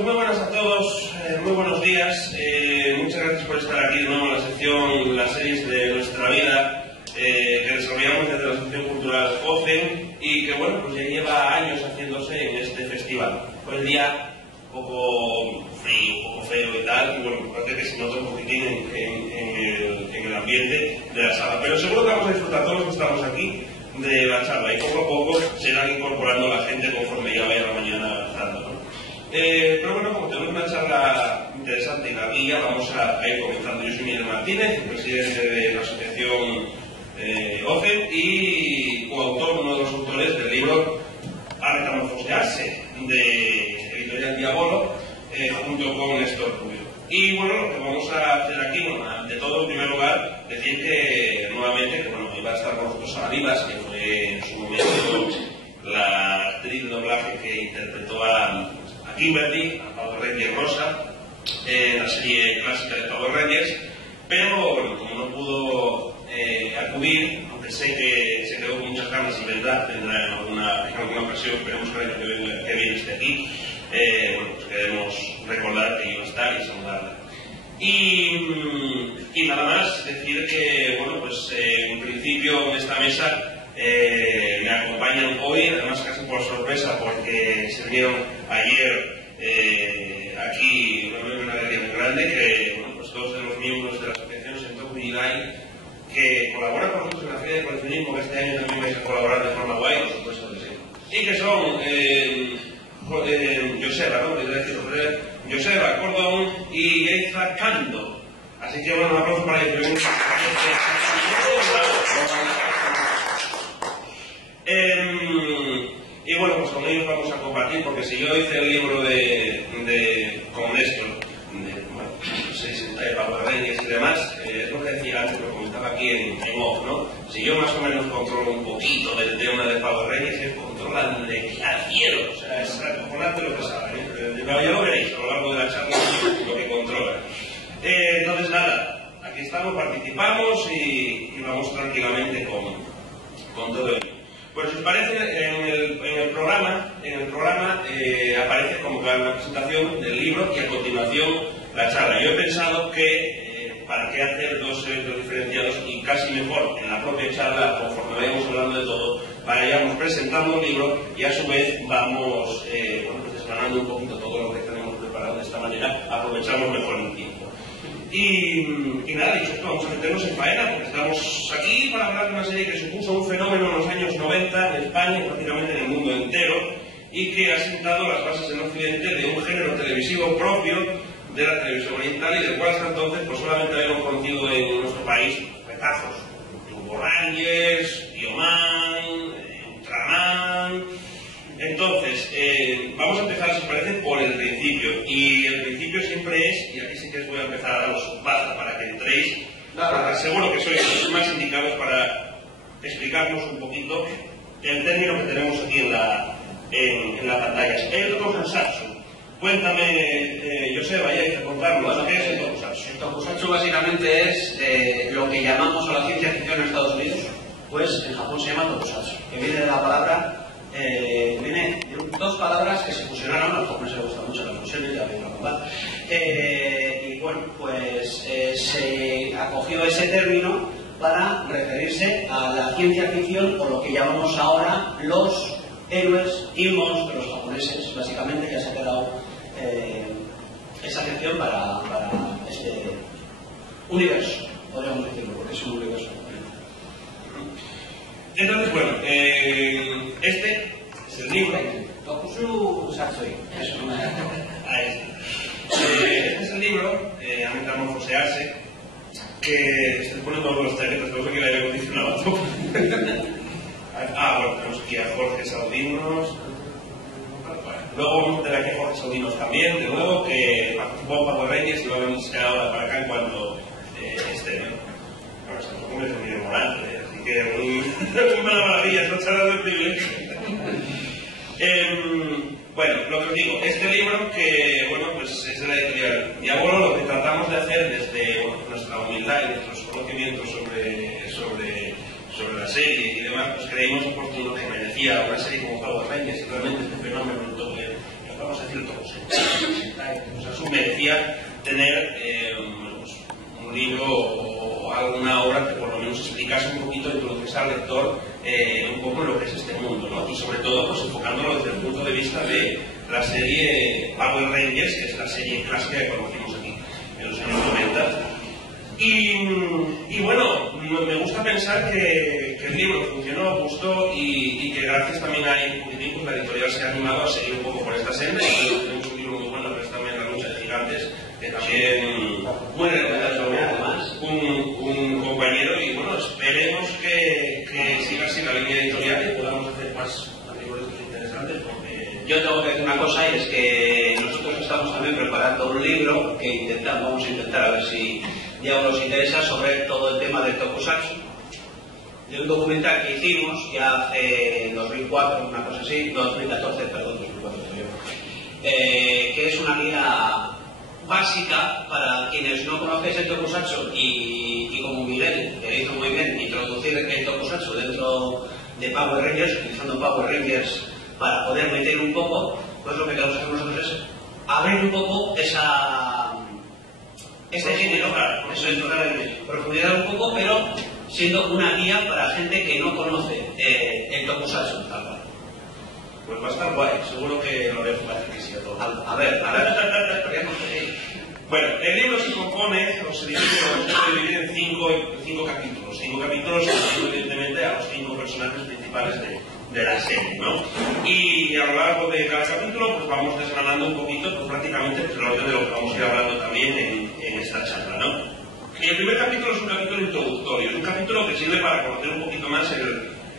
pues muy buenas a todos, muy buenos días. Muchas gracias por estar aquí de nuevo en la sección Las series de nuestra vida que desarrollamos desde la Asociación Cultural OCEN y que, bueno, pues ya lleva años haciéndose en este festival. Fue el día un poco frío, un poco feo y tal, y bueno, parece que se nota un poquitín en el ambiente de la sala. Pero seguro que vamos a disfrutar todos los que estamos aquí de la charla y poco a poco se irán incorporando la gente conforme ya vaya la mañana avanzando, ¿no? Pero bueno, como tenemos una charla interesante y larguilla, vamos a ir comenzando. Yo soy Miguel Martínez, presidente de la Asociación OCEN y coautor, uno de los autores del libro A Metamorfosearse, de Editorial Diabolo, junto con Néstor Rubio. Y bueno, lo que vamos a hacer aquí, bueno, ante todo, en primer lugar, decir que nuevamente, que bueno, iba a estar con nosotros Sara Vivas, que fue en su momento la actriz de doblaje que interpretó a Kimberly, a Power Rangers Rosa, en la serie clásica de Power Rangers, pero bueno, como no pudo acudir, aunque sé que se quedó con muchas ganas y vendrá en alguna ocasión, esperemos que el año que viene esté aquí, bueno, pues queremos recordar que iba a estar y saludarla. Y nada más, decir que, bueno, pues en principio en esta mesa me acompañan hoy, además casi por sorpresa, porque se vinieron ayer aquí una galería muy grande, que bueno, pues todos de los miembros de la asociación Sentou Virai, que colaboran con nosotros en la Feria de Coleccionismo, que este año también vais a colaborar de forma guay, por supuesto que sí. Y que son Joseba, ¿no? Joseba Cordón y Eiza Cando. Así que bueno, un aplauso para ellos. Y bueno, pues con ellos vamos a compartir, porque si yo hice el libro con Néstor, de Power Rangers y demás, es lo que decía antes, lo comentaba aquí en off, ¿no? Si yo más o menos controlo un poquito del tema de Power Rangers, ellos controlan de aquí al cielo, o sea, es acojonante lo que saben, ¿eh? Pero ya lo veréis a lo largo de la charla lo que controlan. Entonces nada, aquí estamos, participamos y vamos tranquilamente con todo ello. Pues si os parece, en el programa aparece como que una presentación del libro y a continuación la charla. Yo he pensado que para qué hacer dos eventos diferenciados y casi mejor en la propia charla, conforme vayamos hablando de todo, vayamos presentando el libro y a su vez vamos pues desgranando un poquito todo lo que tenemos preparado. De esta manera aprovechamos mejor el tiempo. Y nada, dicho esto, vamos a meternos en faena, porque estamos aquí para hablar de una serie que supuso un fenómeno en los años 90 en España y prácticamente en el mundo entero, y que ha sentado las bases en Occidente de un género televisivo propio de la televisión oriental y del cual hasta entonces pues solamente habíamos conocido en nuestro país retazos. Power Rangers, Bioman, Ultraman. Entonces, vamos a empezar, si os parece, por el principio. Y el principio siempre es, y aquí sí que os voy a empezar a daros baza para que entréis, porque seguro que sois los más indicados para explicarnos un poquito el término que tenemos aquí en la pantalla. El tokusatsu. Cuéntame, Joseba, hay que contarnos, ¿qué es el tokusatsu? El tokusatsu básicamente es lo que llamamos a la ciencia ficción en Estados Unidos, pues en Japón se llama tokusatsu, que viene de la palabra, viene de dos palabras que se fusionaron, a los japoneses les gusta mucho la fusión, ya vengo a contar, y bueno, pues se acogió ese término para referirse a la ciencia ficción o lo que llamamos ahora los héroes y monstruos japoneses, básicamente. Ya se ha quedado esa acepción para este universo, podríamos decirlo, porque es un universo. Entonces, bueno, este es el libro. Tokusatsu. Eso. Ahí está. Este es el libro, A Metamorfosearse, que se pone todos los chaquetas, no sé que le había acondicionado todo. Bueno, tenemos aquí a Jorge Saudinos. Luego vamos a tener aquí a Jorge Saudinos también, de nuevo, que participó en Power Rangers y lo vamos a ahora para acá en cuanto esté, ¿no? Bueno, se nos convierte muy demorante, así que una maravilla, esta charla de privilegio. Bueno, lo que os digo, este libro que, bueno, pues es de la editorial Diabolo, lo que tratamos de hacer desde nuestra humildad y nuestros conocimientos sobre la serie y demás, pues creímos oportuno que merecía una serie como Power Rangers y realmente este fenómeno vamos a decir, Tokusatsu merecía tener pues, un libro o alguna obra que por lo menos explicase un poquito, introdujese al lector un poco lo que es este mundo, ¿no? Y sobre todo pues enfocándolo desde el punto de vista de la serie Power Rangers, que es la serie clásica que conocimos aquí en los años 90. Y bueno, me gusta pensar que el libro funcionó, gustó y que gracias también a Incubiticus la editorial se ha animado a seguir un poco por esta senda. Y tenemos un libro muy bueno que es también La lucha de gigantes, que también muy recomendado además un compañero, y bueno, esperemos que siga así la línea editorial y podamos hacer más libros interesantes, porque yo tengo que decir una cosa, y es que nosotros estamos también preparando un libro que vamos a intentar a ver si ya os interesa, sobre todo el tema del Tokusatsu, de un documental que hicimos ya hace 2004, una cosa así, 2014, perdón, 2004 que es una guía básica para quienes no conocéis el Tokusatsu y como Miguel, que hizo muy bien, introducir el Tokusatsu dentro de Power Rangers, utilizando Power Rangers para poder meter un poco, pues lo que queremos hacer nosotros es abrir un poco este género, eso es profundizar un poco, pero siendo una guía para gente que no conoce el Tokusatsu. Pues va a estar guay, seguro que lo haremos beneficio a todos. A ver. Bueno, el libro se compone, o se divide en cinco capítulos. 5 capítulos, evidentemente, a los 5 personajes principales de la serie, ¿no? Y a lo largo de cada capítulo, pues vamos desgranando un poquito, pues prácticamente el orden de lo que vamos a ir hablando también en esta charla, ¿no? Y el primer capítulo es un capítulo introductorio, es un capítulo que sirve para conocer un poquito más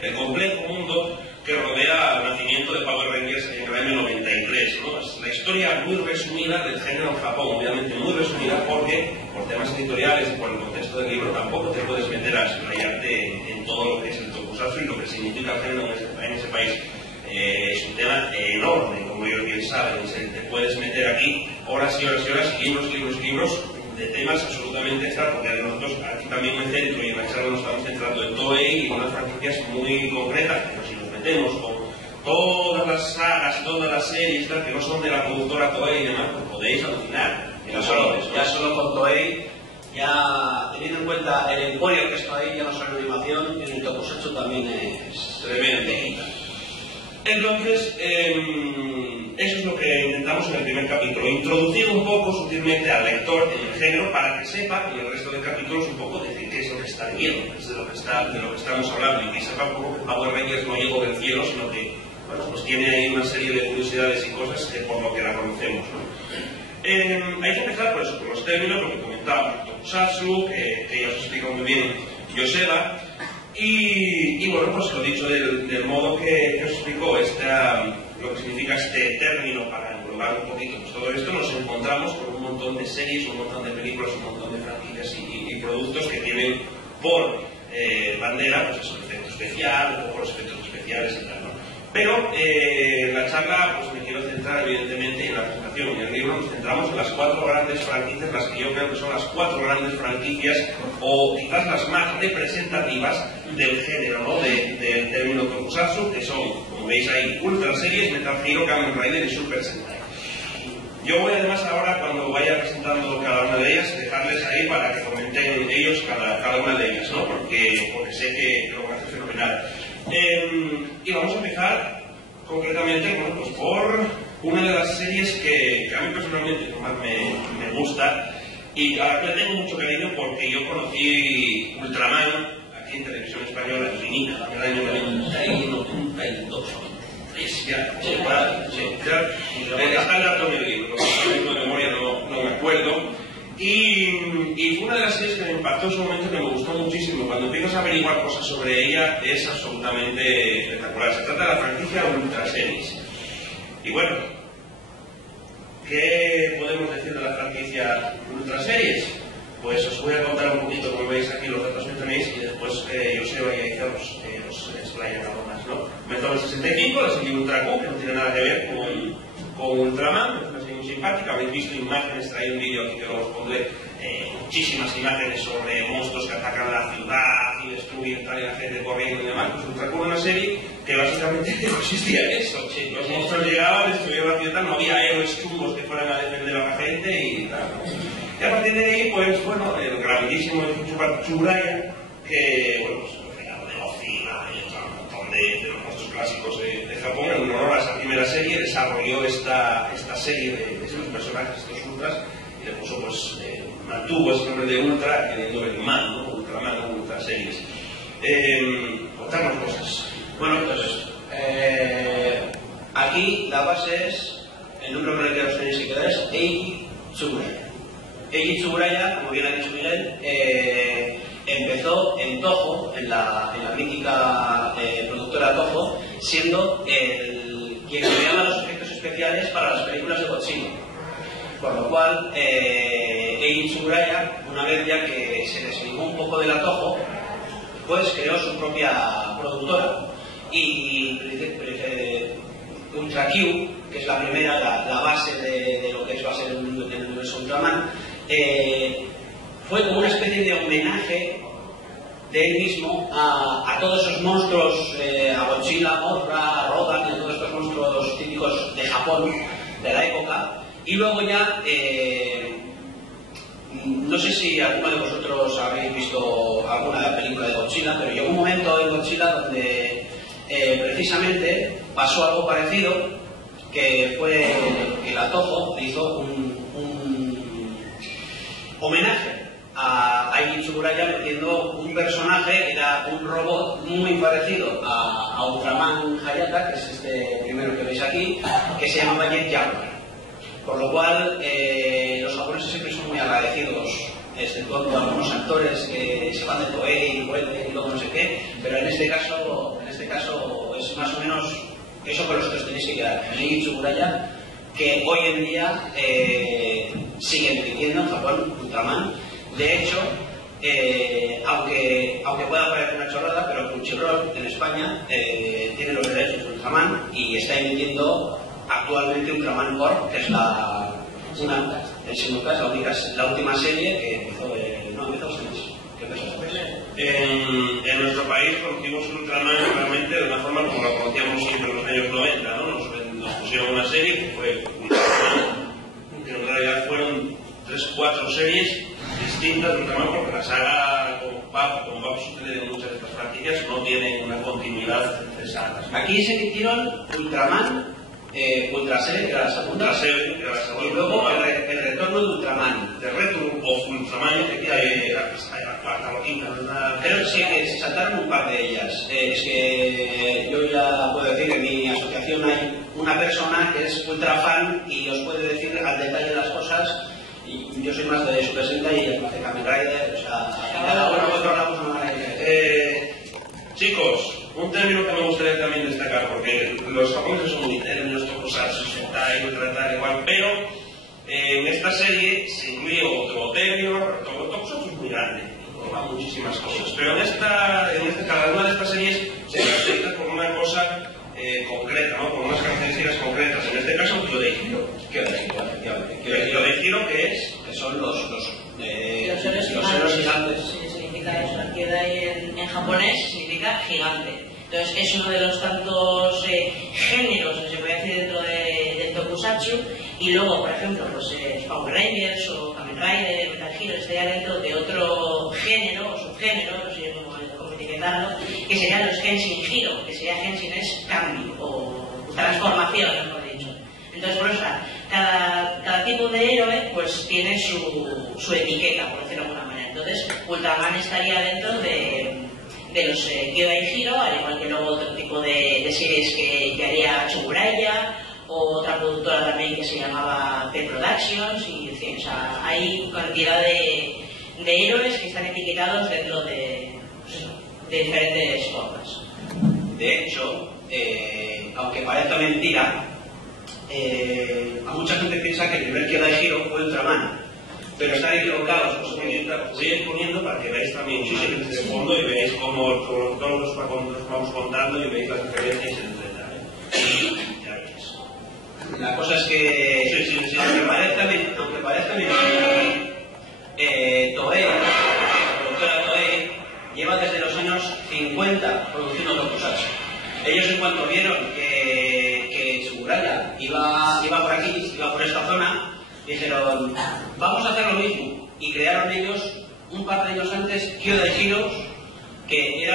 el complejo mundo que rodea al nacimiento de Power Rangers en el año 93, ¿no? Es la historia muy resumida del género en Japón, obviamente muy resumida porque por temas editoriales y por el contexto del libro tampoco te puedes meter a explayarte en todo lo que es el Tokusatsu y lo que significa el género en ese país. Es un tema enorme, como ellos bien saben, te puedes meter aquí horas y horas y horas, libros de temas absolutamente extra, porque nosotros aquí también me centro y en la charla nos estamos centrando en Toei y en unas franquicias muy concretas, pero si nos metemos con todas las sagas, todas las series que no son de la productora Toei y demás, pues podéis alucinar. Ya solo con Toei, ya teniendo en cuenta el emporio que es Toei, ya no solo en animación, en el Tokusatsu también es tremendo. Entonces, eso es lo que intentamos en el primer capítulo, introducir un poco sutilmente al lector en el género para que sepa en el resto de capítulos un poco de qué es lo que está viendo, es de lo que estamos hablando, y que sepa un poco que Power Rangers no llegó del cielo, sino que bueno, pues tiene ahí una serie de curiosidades y cosas por lo que la conocemos, ¿no? Hay que empezar por eso, por los términos, lo que comentaba Tokusatsu, que ya os explica muy bien Yoseba. Y bueno, pues lo dicho del modo que os explicó, lo que significa este término para englobar un poquito pues todo esto, nos encontramos con un montón de series, un montón de películas, un montón de franquicias y productos que tienen por bandera pues eso, el efecto especial, o por los efectos especiales y tal, ¿no? Pero la charla pues me quiero centrar evidentemente en la presentación. En el libro nos centramos en las 4 grandes franquicias, las que yo creo que son las 4 grandes franquicias o quizás las más representativas del género, ¿no? Del término Tokusatsu, que son, como veis ahí, Ultra Series, Metal Hero, Kamen Rider y Super Sentai. Yo voy además ahora, cuando vaya presentando cada una de ellas, dejarles ahí para que comenten ellos cada una de ellas, ¿no? Porque sé que lo van a hacer fenomenal. Y vamos a empezar concretamente bueno, pues por una de las series que a mí personalmente más me gusta y a la que le tengo mucho cariño porque yo conocí Ultraman aquí en Televisión Española, en Finita, en el año 92. Está el dato en el libro, de memoria no me acuerdo. Y fue una de las series que me impactó en su momento, que me gustó muchísimo. Cuando empiezas a averiguar cosas sobre ella, es absolutamente espectacular. Se trata de la franquicia Ultra Series. Y bueno, ¿qué podemos decir de la franquicia Ultra Series? Pues os voy a contar un poquito, como veis aquí, los datos que tenéis y después Joseba y Aiza os explayan algo más, ¿no? Comenzó en el 65, la serie Ultra Q, que no tiene nada que ver con Ultraman, es una serie muy simpática. Habéis visto imágenes, traí un vídeo aquí que os pondré, muchísimas imágenes sobre monstruos que atacan la ciudad fácil destruir, entrar y la gente corriendo y demás, pues Ultraman era una serie que básicamente consistía en eso. Los monstruos llegaban, destruían la ciudad, no había héroes chungos que fueran a defender a la gente y tal. Y a partir de ahí, pues bueno, el grandísimo Tsuburaya, que bueno, pues regalo de Godzilla y un montón de los monstruos clásicos de Japón, en honor a esa primera serie, desarrolló esta serie de estos personajes, estos ultras, y le puso, pues, mantuvo ese nombre de Ultra, queriendo el man, ¿no? Ultraman o Ultra series. Contarnos cosas. Bueno, entonces, aquí la base es, el nombre con el que os tenéis que quedar es Eiji Tsuburaya. Eiji Tsuburaya, como bien ha dicho Miguel, empezó en Toho, en la mítica productora Toho, siendo quien creaba los efectos especiales para las películas de Godzilla. Por lo cual, Eiji Tsuburaya, una vez ya que se desligó un poco de la Toho, pues creó su propia productora y Ultra Q, que es la primera, la base de lo que va a ser el universo Ultraman, fue como una especie de homenaje de él mismo a todos esos monstruos, a Godzilla, Mothra, Rodan y todos estos monstruos típicos de Japón de la época. Y luego ya, no sé si alguno de vosotros habéis visto alguna película de Godzilla, pero llegó un momento en Godzilla donde precisamente pasó algo parecido, que fue que la Toho hizo un homenaje a Eiji Tsuburaya metiendo un personaje que era un robot muy parecido a Ultraman Hayata, que es este primero que veis aquí, que se llamaba Jet Jaguar. Por lo cual, los japoneses siempre son muy agradecidos, exceptuando algunos actores que se van de Toei y vuelven y luego no sé qué, pero en este caso es más o menos eso con los que os tenéis que quedar. Eiji Tsuburaya, que hoy en día sigue emitiendo en Japón Ultraman. De hecho, aunque pueda parecer una chorrada, pero Crunchyroll en España tiene los derechos de Ultraman y está emitiendo actualmente Ultraman Core, que es el simulcast, la última serie que empezó hace meses. En nuestro país conocimos Ultraman realmente de una forma como la conocíamos siempre en los años 90, ¿no? Nos pusieron una serie que fue Ultraman, que en realidad fueron 3-4 series distintas de Ultraman, porque la saga con Bab sucede en muchas de estas prácticas, no tiene una continuidad cesada. Aquí se emitieron Ultraman, Ultra Seven, que era la segunda, y luego el retorno de Ultraman. The Return of Ultraman, que era la cuarta o quinta, ¿verdad? Pero sí que se saltaron un par de ellas. Es que yo ya puedo decir que en mi asociación hay una persona que es ultra fan y os puede decir al detalle las cosas. Y yo soy más de Super Sentai y es más de Kamen Rider, o sea, cada uno controlamos una manera diferente. Chicos, un término que me gustaría también destacar, porque los japoneses son muy términos, tokusatsu, sentai, ultra tal igual, pero en esta serie se incluye otro término, todo tokusatsu es muy grande, engloba muchísimas cosas, pero cada una de estas series se caracteriza por una cosa concreta, ¿no? Con unas características concretas. En este caso, Kyodaihiro. Kyodaihiro, que son los héroes gigantes. Sí, significa eso. Kyodai en japonés significa gigante. Entonces, es uno de los tantos géneros que se puede decir dentro del tokusatsu. Y luego, por ejemplo, pues Power Rangers o Kamen Rider, Metal Hero, estaría dentro de otro género o subgénero, no sé cómo etiquetarlo, que serían los Henshin Hiro, que sería Henshin es cambio o transformación, mejor dicho. Entonces, por eso, cada tipo de héroe pues tiene su etiqueta, por decirlo de alguna manera. Entonces, Ultraman estaría dentro de los Kyodaihiro, al igual que luego otro tipo de series que haría Tsuburaya, o otra productora también que se llamaba P-Productions, y en fin, o sea, hay cantidad de héroes que están etiquetados dentro de diferentes formas. De hecho, aunque parezca mentira, a mucha gente piensa que el primer Kyodaihiro fue Ultraman, pero están equivocados. Os voy a ir poniendo para que veáis también imágenes de fondo y veáis cómo todos los vamos contando y veis las diferencias entre ya veis. La cosa es que, aunque parezca mentira, Toei, la productora Toei, lleva desde los vida produciendo tokusatsu. Ellos en cuanto vieron que Tsuburaya iba por aquí, iba por esta zona, dijeron, vamos a hacer lo mismo. Y crearon ellos, un par de años antes, Kyodai Heroes, que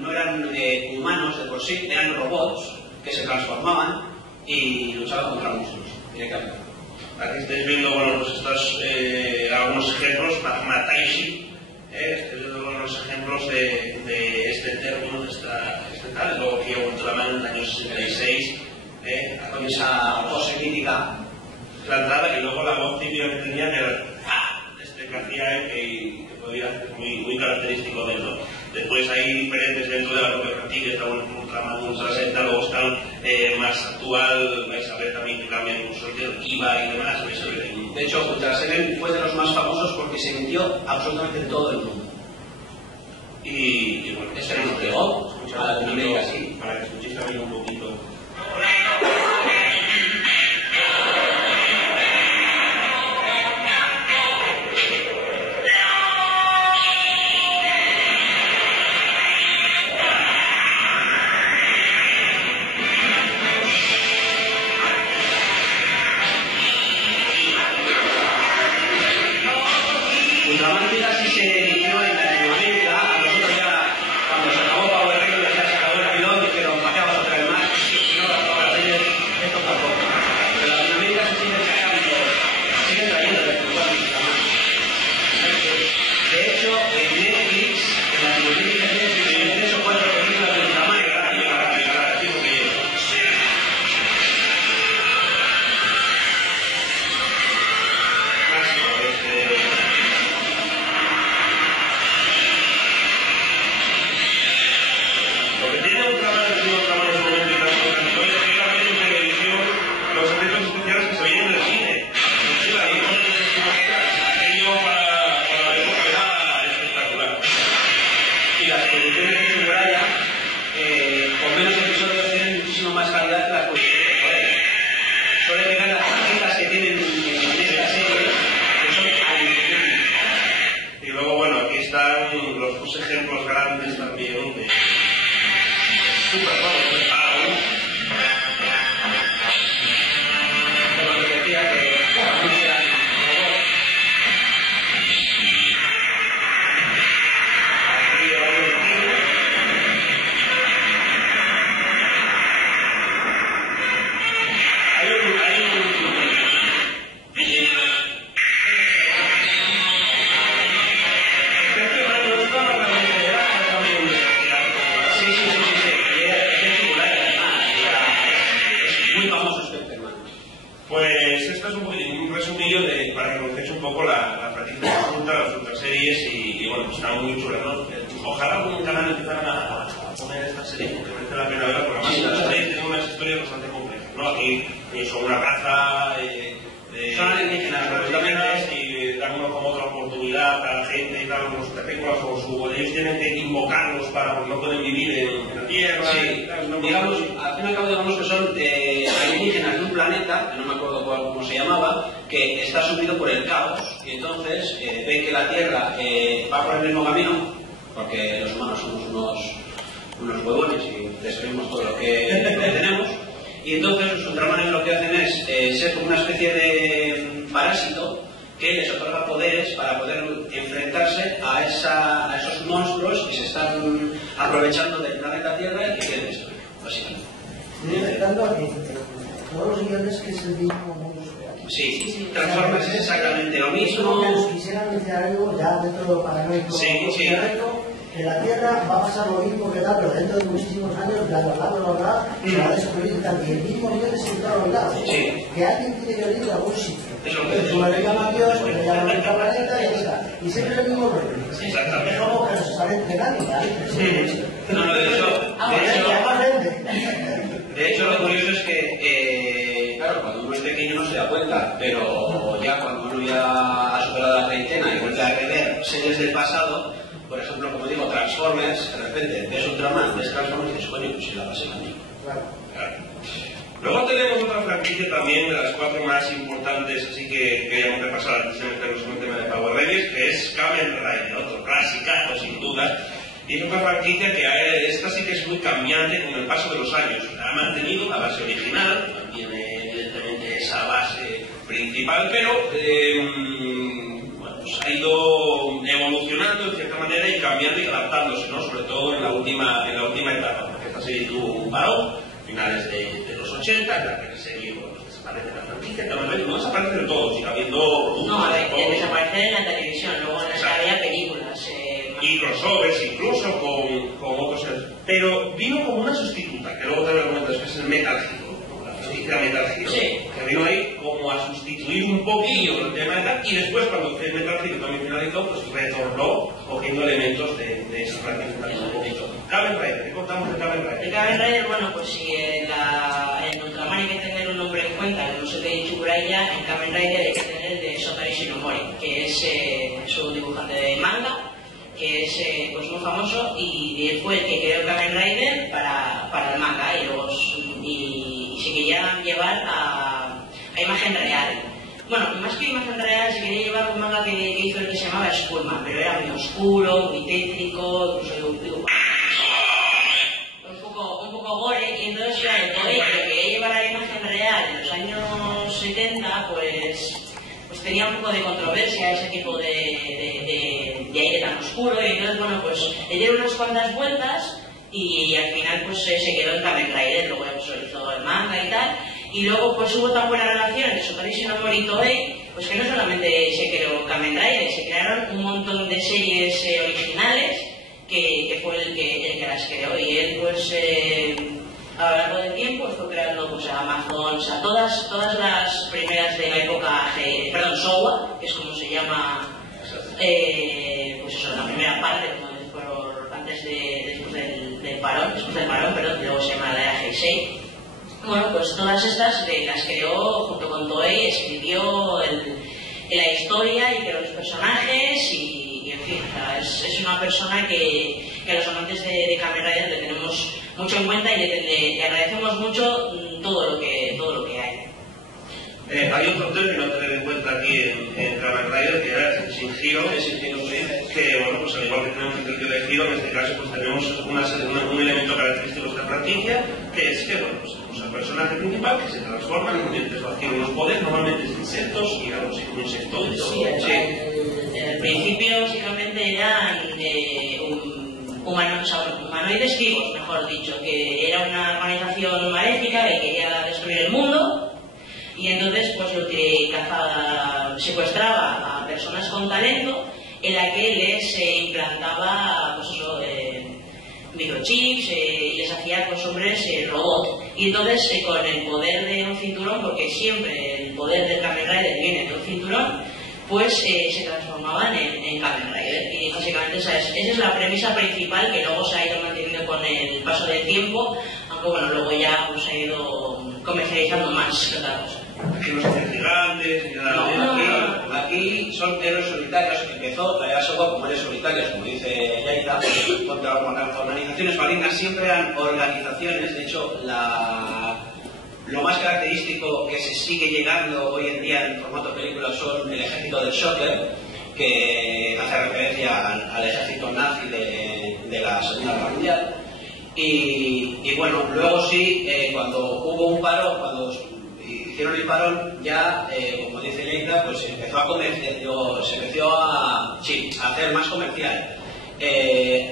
no eran humanos de por sí, eran robots que se transformaban y luchaban contra monstruos directamente. Aquí estáis viendo, bueno, pues estos algunos ejemplos, Mataishi, estáis viendo algunos ejemplos de este término, de este tal, luego que Ultraman en el año 66, Con esa pose mítica. plantada, y luego la voz típica que tenía que era que hacía que podía ser muy característico de él, ¿no? Después hay diferentes dentro de la propia plantilla, está un Ultraman, un Ultraseta, luego están más actual, vais a ver también que cambian incluso el de Kiba y demás. De hecho, Ultra Seven fue de los más famosos porque se emitió absolutamente en todo el mundo. Y bueno, Este nos llegó a Latinoamérica, sí. Para que escuchéis también un poquito. Ultraman casi se emitió en Latinoamérica. A nosotros ya, cuando se acabó Power Rangers, ya se acabó el avión, dijeron, ¿para qué vamos a traer más? Si no, para Power Rangers, esto tampoco. Pero en Latinoamérica se sigue sacando, sigue trayendo de Ultraman. De hecho, en Netflix, en Latinoamérica, tiene 3 o 4 películas de Ultraman. Lo que tiene Ultraman en su momento y tanto es que la vez en televisión los efectos especiales que se veían en el cine. Aquello para la época era espectacular. Y las producciones de Tsuburaya, con menos episodios, tienen muchísimo más calidad que las producciones de Corea. Suele pegar las tarjetas que tienen en esta serie, que son alucinantes. Y luego, bueno, aquí están los dos ejemplos grandes también de Super Power de Power. Como te decía, que algunos eran robots. Aquí hay un tío. Sí. Y era Tsuburaya, además. Es muy famoso este hermano. Pues esto es un resumillo para que conozcáis un poco la franquicia que junta, las otras series y bueno, pues están muy chulas, ¿no? Ojalá algún canal empezaran a poner esta serie, porque merece la pena verla, porque además las series tienen unas historias bastante complejas, ¿no? Aquí son una raza Son alienígenas, y dan uno como otra oportunidad a la gente y tal, los terrícolas ellos tienen que invocarlos para, porque no pueden vivir en la Tierra. Sí, digamos, al fin y al cabo digamos que son alienígenas de un planeta, que no me acuerdo cómo se llamaba, que está sumido por el caos y entonces ven que la Tierra va por el mismo camino, porque los humanos somos unos huevones y destruimos todo lo que tenemos, y entonces los Ultramanes lo que hacen es ser como una especie de parásito que les otorga poderes para poder enfrentarse a esos monstruos que se están aprovechando del planeta Tierra y que quieren destruir, básicamente. Estoy detectando que todos los guiones que es el mismo mundo. Sí, Transformers es exactamente lo Eso mismo. que nos quisiera mencionar algo ya dentro de lo paranoico. Sí. Correcto, que la Tierra va a pasar lo mismo que tal, pero dentro de muchísimos años, bla, se va a descubrir tal, y el mismo guion es en todos lados. Sí. Que alguien tiene que venir de algún sitio. Es lo que Tú le llamas Dios, que le llaman otro planeta y ya está. Y siempre el mismo rollo. Exactamente. Es como que nos están entregando, ¿vale? No, de hecho lo curioso es que, claro, cuando uno es pequeño no se da cuenta, pero ya cuando uno ya ha superado la treintena y vuelve a rever series del pasado, por ejemplo, como digo, Transformers, de repente ves Ultraman, ves Transformers y dices, coño, pues si la pasé también. Claro. Luego tenemos otra franquicia también de las 4 más importantes, así que queríamos repasar antes de meternos en un tema de Power Rangers, que es Kamen Rider, otro clasicazo sin duda. Y es otra franquicia que esta sí que es muy cambiante con el paso de los años. Ha mantenido la base original, mantiene evidentemente esa base principal, pero bueno, pues ha ido evolucionando en cierta manera y cambiando y adaptándose, ¿no? Sobre todo en la última etapa, porque esta serie tuvo un parón, finales de los 80, en la que la serie desaparece la franquicia, no desaparece del todo, sigue habiendo... No, desaparecer en la televisión, luego en la que había películas... y crossovers incluso con otros... Pero vino como una sustituta, que luego te lo comento, que es el Metal Hero, ¿no? La franquicia Metal Hero, sí, que vino ahí como a sustituir un poquillo el tema de tal, y después cuando el Metal Hero también finalizó, pues retornó cogiendo elementos de esa franquicia también un poquito. Kamen Rider, ¿qué contamos de Kamen Rider? El Kamen Rider, bueno, pues si en Ultraman hay que tener un nombre en cuenta, que no se te he dicho por ahí ya, en Kamen Rider hay que tener el de Sotari Shinomori, que es su dibujante de manga, que es pues muy famoso, y él fue el que creó Kamen Rider para el manga, y luego y se quería llevar a imagen real. Bueno, más que imagen real, se quería llevar un manga que hizo el que se llamaba Skullman, pero era muy oscuro, muy tétrico, incluso un poco gore, y entonces claro, el Toei que quería llevar a la imagen real en los años 70, pues tenía un poco de controversia ese tipo de aire tan oscuro, y entonces bueno, pues le dieron unas cuantas vueltas y al final pues se quedó en Kamen Rider, luego pues hizo el manga y tal, y luego pues hubo tan buena relación entre Sotari Shinomori y Toei, pues que no solamente se creó Kamen Rider, se crearon un montón de series originales que fue el que las creó, y él pues a lo largo del tiempo fue creando pues a Amazon, a todas las primeras de la época Showa, que es como se llama pues eso, la primera parte, después del parón, perdón, luego se llama la era Heisei. Bueno, pues todas estas las creó junto con Toei, escribió la historia y creó los personajes y en fin, o sea, es una persona que a los amantes de Kamen Rider le tenemos mucho en cuenta y le agradecemos mucho todo lo que hay. Hay otro término que tener en cuenta aquí en Kamen Rider, que era Shinjiro, que bueno, pues al igual que tenemos el sentido de giro, en este caso pues tenemos un elemento característico de la franquicia, que es que bueno, pues tenemos al personaje principal que se transforma en un ente, adquiere unos poderes, normalmente es insectos, y algo así como insectoides. Sí, en el principio básicamente eran humanoides vivos, mejor dicho, que era una organización maléfica que quería destruir el mundo. Y entonces pues lo que secuestraba a personas con talento, en la que les implantaba pues eso, microchips y les hacía pues hombres robot. Y entonces con el poder de un cinturón, porque siempre el poder del Kamen Rider viene de un cinturón, pues se transformaban en Kamen Rider. Y básicamente esa es la premisa principal, que luego se ha ido manteniendo con el paso del tiempo, aunque bueno, luego ya pues, se ha ido comercializando más que otra cosa. Aquí no son gigantes, ni nada. Aquí son héroes solitarios. Empezó la era Showa como héroes solitarios, como dice Yaita, contra las organizaciones malignas. Siempre eran organizaciones. De hecho, lo más característico que se sigue llegando hoy en día en formato película son el ejército del Shocker, que hace referencia al ejército nazi de la Segunda Guerra Mundial. Y bueno, luego sí, cuando hubo un parón, cuando hicieron el parón, ya, como dice Leita, pues se empezó a hacer más comercial.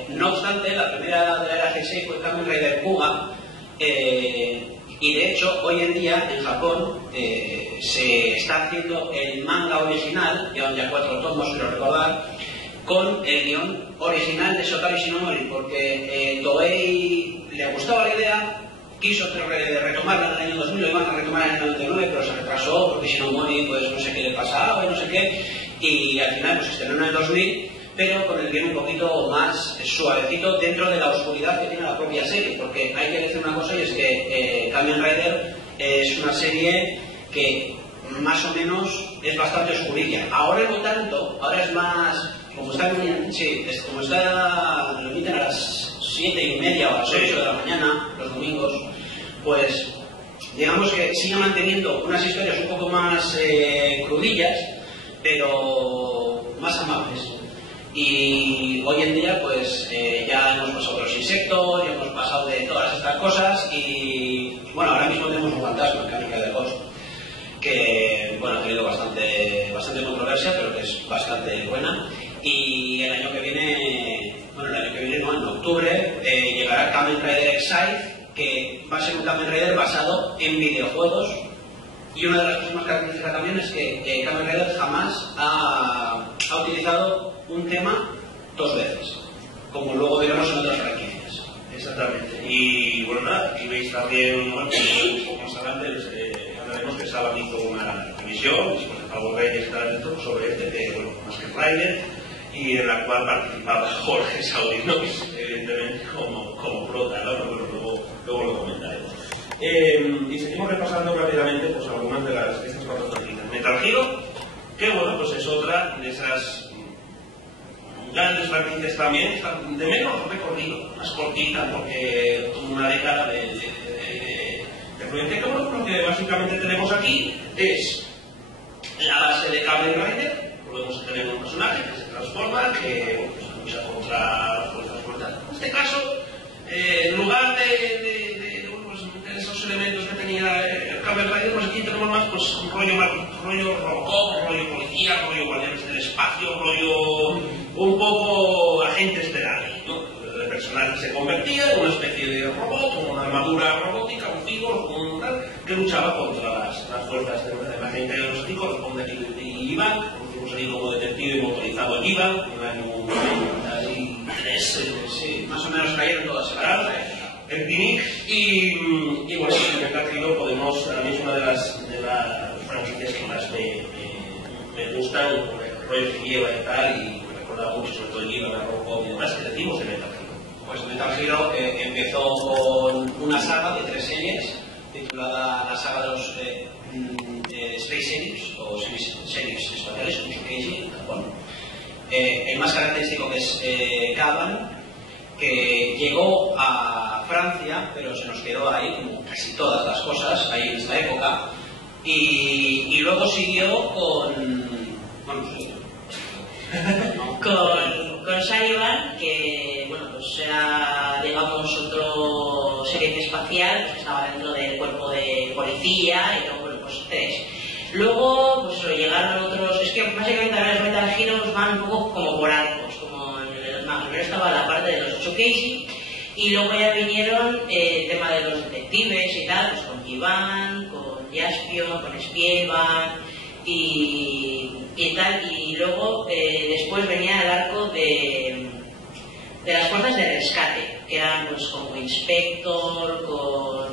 No obstante, la primera de la era Heisei fue Kamen Rider Kuga, y de hecho, hoy en día, en Japón, se está haciendo el manga original, llevan ya 4 tomos, quiero recordar, con el guión original de Sotari Shinomori, porque Toei le gustaba la idea, quiso retomarla en el año 2000, lo iban a retomar en el 99, pero se retrasó porque Shinomori pues no sé qué le pasaba y no sé qué, y al final pues se estrenó en el 2000, pero con el guión un poquito más suavecito dentro de la oscuridad que tiene la propia serie, porque hay que decir una cosa, y es que Kamen Rider es una serie que más o menos es bastante oscurilla. Ahora no tanto, ahora es más, como está, lo emiten a las 7:30 o a las 8 de la mañana, los domingos, pues digamos que sigue manteniendo unas historias un poco más crudillas, pero más amables. Y hoy en día pues ya hemos pasado de los insectos, ya hemos pasado de todas estas cosas y bueno, ahora mismo tenemos un fantasma, Kamen Rider Ghost, que bueno, ha tenido bastante controversia, pero que es bastante buena. Y el año que viene, no, en octubre, llegará Kamen Rider Exile, que va a ser un Kamen Rider basado en videojuegos. Y una de las cosas más características también es que Kamen Rider jamás ha utilizado un tema dos veces, como luego veremos en otras franquicias. Exactamente. Y bueno, nada, aquí veis también, bueno, un poco más adelante hablaremos que Saban hizo una revisión, después de Pablo Reyes sobre este, que bueno, más que Rider, y en la cual participaba Jorge Saurinos, evidentemente como prota, ¿no? Bueno, luego lo comentaremos. Y seguimos repasando rápidamente pues, algunas de estas cuatro franquicias. Metal Hero, que bueno, pues es otra de esas grandes franquicias también, de menos recorrido, más cortita, porque una década de influencia. Que bueno, lo que básicamente tenemos aquí es la base de Kamen Rider. Volvemos a tener un personaje que se transforma, que bueno, pues, lucha contra fuerzas mortales. En este caso, en lugar de esos elementos que tenía el Kamen Rider, pues aquí tenemos más pues, un rollo Robocop, rollo policía, rollo guardianes del espacio, rollo un poco agente estelar, ¿no? El personaje se convertía en una especie de robot, con una armadura robótica, un figor, que luchaba contra las fuerzas de la gente de los antigos. Responde aquí Iván, conocimos aquí como detective motorizado en Iván, en el año 93, sí, más o menos cayeron todas separadas. El Pinic y bueno, en Metal Hero podemos, a mí es una de las franquicias que más me gustan, el rollo que lleva y tal, y me recuerda mucho sobre todo el Iván, a Robocop y demás que decimos de Metal Hero. Pues Metal Hero empezó con una saga de 3 series titulada la saga de los Space Series o Series espaciales, como Shokeishi, Japón. El más característico que es Kaban, que llegó a Francia, pero se nos quedó ahí, como casi todas las cosas, ahí en esta época, y luego siguió con... Bueno, con Saiban, que bueno, pues era, digamos, otro serie espacial que estaba dentro del cuerpo de policía, y luego, bueno, pues 3. Luego, pues llegaron otros, es que básicamente ahora los Metal Heroes van un poco como por arcos, como en los más. Primero estaba la parte de los Shokeishi, y luego ya vinieron el tema de los detectives y tal, pues con Iván, con Jaspion, con Spielman y tal, y luego después venía el arco de las fuerzas de rescate, que eran pues como Inspector, con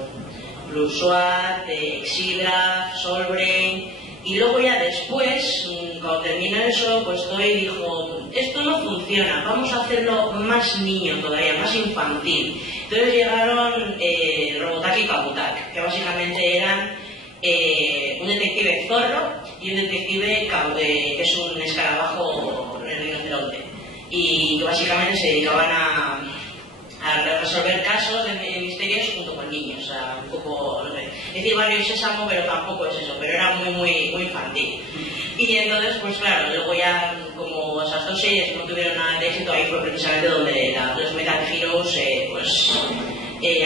Blue SWAT, Exidra, Solbrain, y luego ya después, cuando terminó eso, pues Toei dijo, esto no funciona, vamos a hacerlo más niño todavía, más infantil. Entonces llegaron Robotaki y Kabutak, que básicamente eran un detective zorro y un detective que es un escarabajo rinoceronte, y que básicamente se dedicaban a resolver casos de misterios junto con niños, o sea, un poco, no sé, decir Barrio y Sésamo, pero tampoco es eso, pero era muy infantil. Y entonces, pues claro, luego ya, como esas dos series no tuvieron nada de éxito, ahí fue precisamente donde los Metal Heroes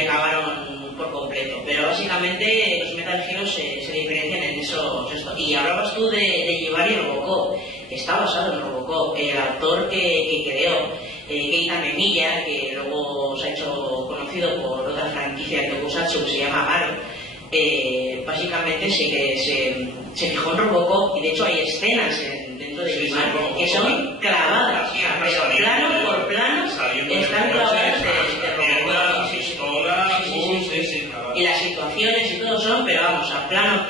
acabaron por completo. Pero básicamente los Metal Heroes se diferencian en eso. Y hablabas tú de Giovanni Robocop, que está basado en Robocop, el autor que creó Keita Memilla, que luego se ha hecho conocido por otra franquicia de Tokusatsu que se llama Garo, básicamente se fijó en Robocop, y de hecho hay escenas dentro de Iván que son clavadas, o sea, pero plano por plano están clavadas de Robocop. Y las situaciones y todo son, pero vamos, a plano,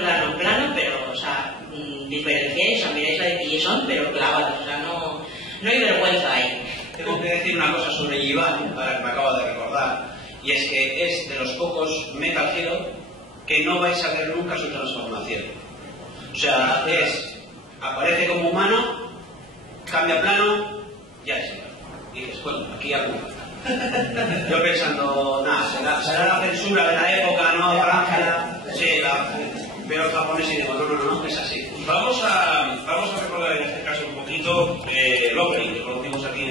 pero, o sea, diferenciáis, o sea, miráis la de son, pero clavadas, o sea, no hay vergüenza ahí. Tengo que decir una cosa sobre Iván, ahora que me acabo de recordar, y es que es de los pocos Metal Hero que no vais a ver nunca su transformación. O sea, aparece como humano, cambia plano, ya es igual. Y dices, bueno, aquí algo falta. Yo pensando, nada, será la censura de la época, ¿no? Francia, sí, veo el japonés y digo, no, es así. Vamos a recordar en este caso un poquito el opening que conocimos aquí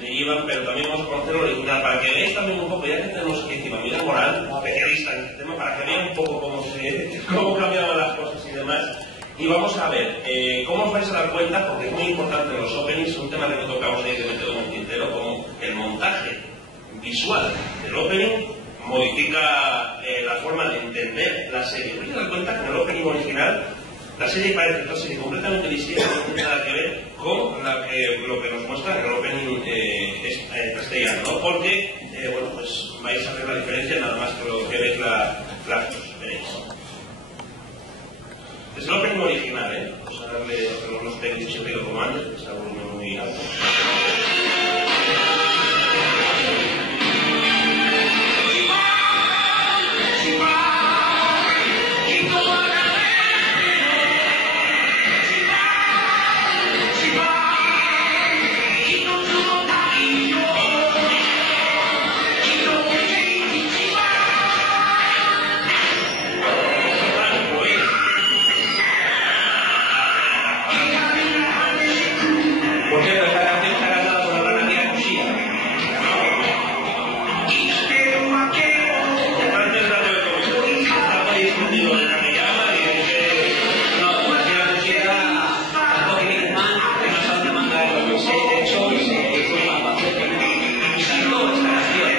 de Ivan, pero también vamos a conocer el original, para que veáis también un poco, ya que tenemos aquí encima Miguel Morán, especialista en este tema, para que vean un poco cómo cambiaban las cosas y demás. Y vamos a ver, cómo os vais a dar cuenta, porque es muy importante los openings, un tema que no tocamos evidentemente como un tintero, como el montaje visual del opening modifica la forma de entender la serie. Os vais a dar cuenta que en el opening original la serie parece una serie completamente distinta, no tiene nada que ver con lo que nos muestra en el opening castellano, ¿no? Porque, bueno, pues vais a ver la diferencia nada más que lo que veis las dos, veréis. Es el opening original, ¿eh? Vamos a darle unos técnicos y ruido como antes, que está el volumen muy alto. Por cierto, esta canción está cantada por la gran Akira Kushida. Antes de darle el comentario, estaba discutiendo de Kameyama y dice... No, Akira Kushida, tanto que Nickman, que no sabe de manga de 2006, de hecho, se fue más fácil que me sacó esta canción.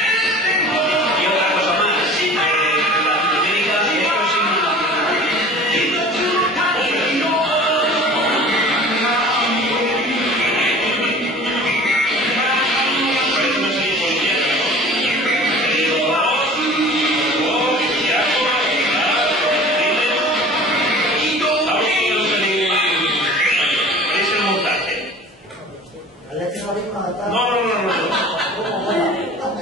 Y otra cosa más, en Latinoamérica esto es internacional. Parece una serie policíaca, ¿no? Digo, es el montaje. La leche es la misma de tal. No. ¿Cómo buena?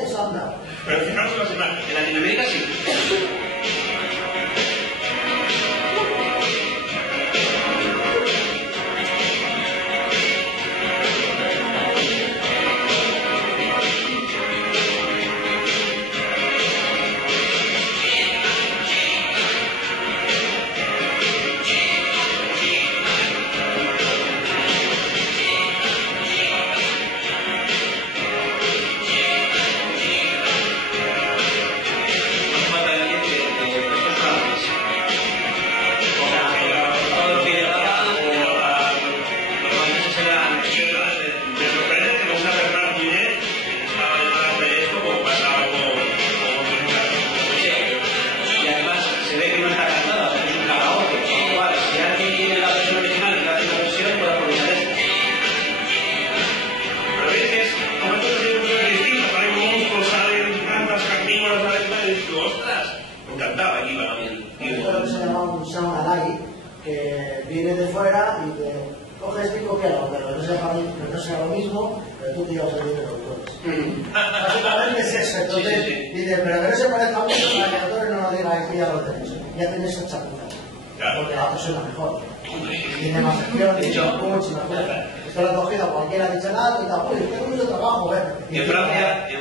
Eso anda. Pero fijaros en las imágenes. En Latinoamérica sí. Nos falta decir que estos frases, o sea, todo lo que llegaba, los franceses eran expertos Me sorprende que no se acercara muy bien, estaba detrás de esto, como pasaba con otros casos. y además se ve que no está cantada, o sea, es un karaoke, con lo cual, si alguien tiene la versión original y la hace la versión, puede aprovechar esto. Pero veis que es como esto es muy distinto, salen monstruos, salen plantas carnívoras, salen tal, y digo, ostras, me encantaba aquí para mí. Esto es lo que se llama un sound alike, que viene de fuera y te coge esto y copiarlo, pero no sea lo mismo, pero tú te llevas el dinero de autores. Básicamente es eso. Entonces, Sí. dices, pero que no se parezca mucho para que el autor no nos diga que ya lo tenéis. Ya tenéis esa chapuza. Claro. Porque la otra suena mejor. Tiene más acción, tiene Dicho. más punch, más fuerza. Esto lo ha cogido cualquiera, ha dicho nada, y tal, uy, tengo mucho trabajo, En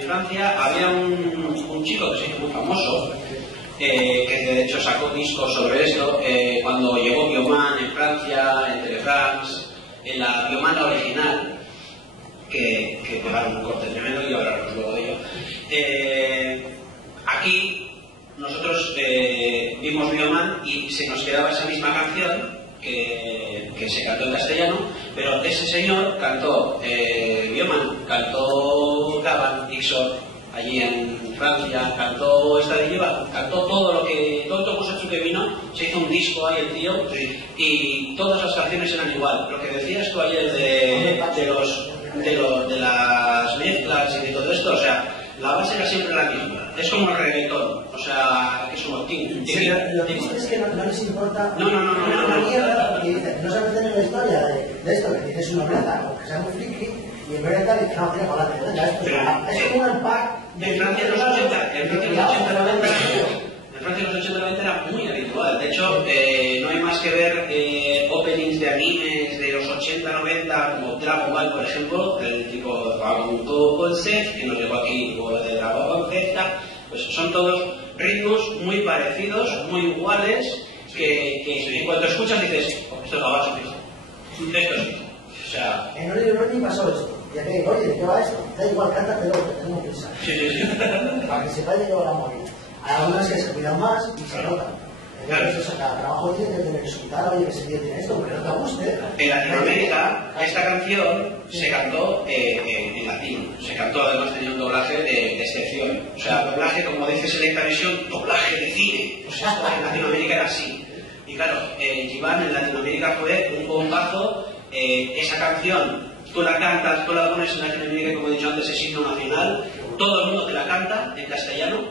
Francia había un chico que se hizo muy famoso, que de hecho sacó discos sobre esto, cuando llegó Bioman en Francia, en Telefrance, en la Bioman original, que pegaron un corte tremendo y hablaremos luego de ello. Aquí nosotros vimos Bioman y se nos quedaba esa misma canción que se cantó en castellano, pero ese señor cantó Bioman, cantó Gavan, Dixon, allí en Francia, cantó esta de Lleva, cantó todo el Tokusatsu que vino, se hizo un disco ahí el tío, y todas las canciones eran igual. Lo que decías tú ayer de las mezclas y de todo esto, o sea, la base era siempre la misma. Es como el reggaetón, o sea, que es como ting, Sí, lo que pasa es que no les importa No. una mierda, porque dicen, no sabes tener la historia de esto, que tienes una plata, o que sea muy friki, y en vez de tal, no, tiene para adelante, venga, esto es como un pack En Francia en los 80, en Francia en los 80-90 era muy habitual. De hecho, no hay más que ver openings de animes de los 80-90, como Dragon Ball, por ejemplo, del tipo Dragon Ball Z, que nos llegó aquí, o de Dragon Ball Z, Pues son todos ritmos muy parecidos, muy iguales, que en cuanto escuchas dices, oh, esto es gabacho, fijo. Esto es fijo. O sea... En Oli Ronnie pasó esto. Y aquí digo, oye, ¿de qué va esto? Da igual, cántatelo, que tenemos prisa. Para que sepáis de qué va la movida. Hay algunas que se cuidan más y se notan. Entonces, cada trabajo tiene que tener que explicar, oye, que ese día tiene esto, aunque no te guste. En Latinoamérica, esta canción se cantó en latino. Se cantó, además tenía un doblaje de excepción. O sea, doblaje, como dice Selecta Visión, doblaje de cine. Pues esto en Latinoamérica era así. Y claro, J-Balvin en Latinoamérica fue un bombazo. Esa canción, tú la cantas, tú la pones en Latinoamérica, como he dicho antes, es himno nacional. Todo el mundo te la canta en castellano.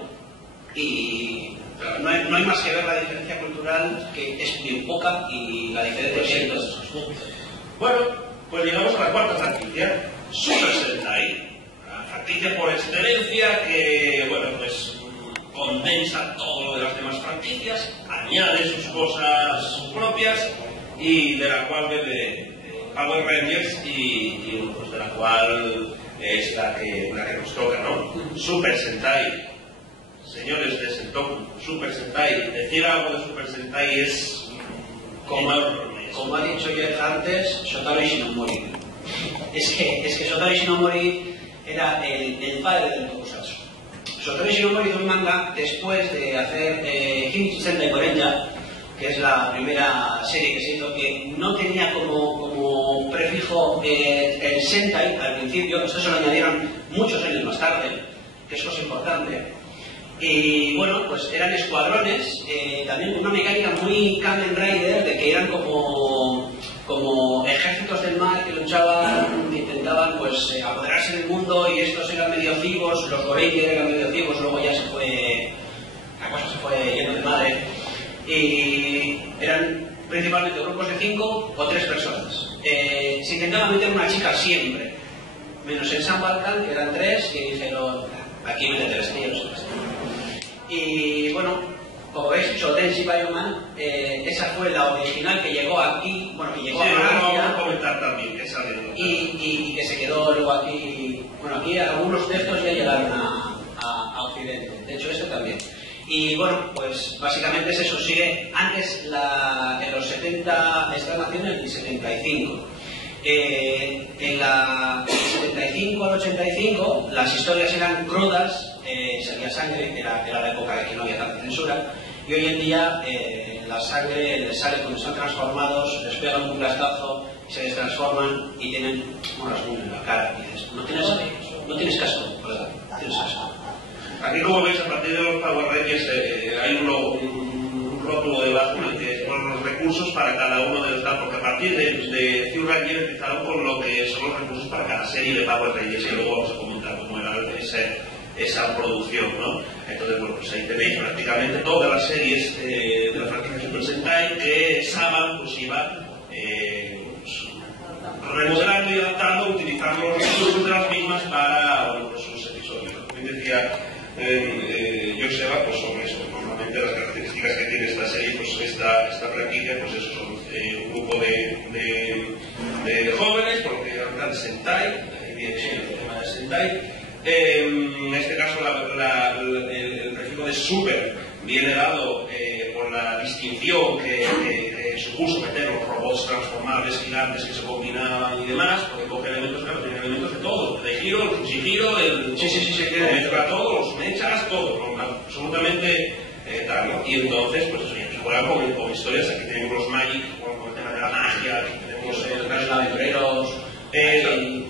Y... No hay más que ver la diferencia cultural, que es bien poca, y la diferencia es en todas esas cosas. Bueno, pues llegamos a la cuarta franquicia, Super Sentai. La franquicia por excelencia que, bueno, pues condensa todo lo de las demás franquicias, añade sus cosas propias y de la cual bebe Power Rangers y pues de la cual es la que nos toca, ¿no? Super Sentai. Señores de Sentoku, Super Sentai, decir algo de Super Sentai es como ha dicho Jeff antes, Shotaro Ishinomori. Es que Shotaro Ishinomori era el padre del tokusatsu. Shotaro Ishinomori hizo un manga después de hacer Kimichi Sentai Gorenja, que es la primera serie que se hizo, que no tenía como prefijo el Sentai al principio. Esto se lo añadieron muchos años más tarde, que es cosa importante. Y bueno, pues eran escuadrones, también con una mecánica muy Kamen Rider, de que eran como ejércitos del mar que luchaban, que intentaban pues apoderarse del mundo, y estos eran medio cibos, los Goreiger eran medio cibos, luego ya la cosa se fue yendo de madre, y eran principalmente grupos de 5 o 3 personas. Se intentaba meter una chica siempre, menos en San Balkan, que eran 3, que dijeron, aquí mete 3 tíos. Y bueno, como veis, Shotenshi Bioman, esa fue la original que llegó aquí, bueno, que llegó a Francia, vamos a comentar también, que sale y que se quedó luego aquí. Bueno, aquí algunos textos ya llegaron a Occidente, de hecho este también. Y bueno, pues básicamente es eso, sigue antes en los 70, esta nació en el 75. En el 75 al 85 las historias eran crudas, salía sangre, era la época de que no había tanta censura, y hoy en día la sangre les sale cuando están transformados, les pegan un blastazo, se destransforman y tienen un rasguño en la cara. Y dices, no tienes casco, ¿verdad? Tienes casco. Aquí, como veis, a partir de los Power Rangers hay un rótulo debajo en el que ponen los recursos para cada uno de los datos, porque a partir de Zero Ranger empezaron con lo que son los recursos para cada serie de Power Rangers, y luego vamos a comentar cómo era esa producción, ¿no? Entonces, bueno, pues ahí tenéis prácticamente todas las series de la franquicia Super Sentai que Saban pues iba remodelando y adaptando, utilizando los recursos de las mismas para, bueno, pues sus episodios. Como decía Joseba, pues sobre eso, normalmente las características que tiene esta serie, pues esta franquicia, pues eso, son un grupo de jóvenes, por lo que llaman Sentai, ahí viene el tema de Sentai. En este caso el prefijo de super viene dado por la distinción que supuso meter los robots transformables gigantes que se combinaban y demás, porque coge elementos, claro, tiene elementos de todo, de giro, el crucigiro, mezcla todo, los mechas, todo, ¿no? Absolutamente tal, ¿no? Y entonces, pues eso, ya se juega con historias, aquí tenemos los Magic, con el tema de la magia, aquí tenemos los aventureros.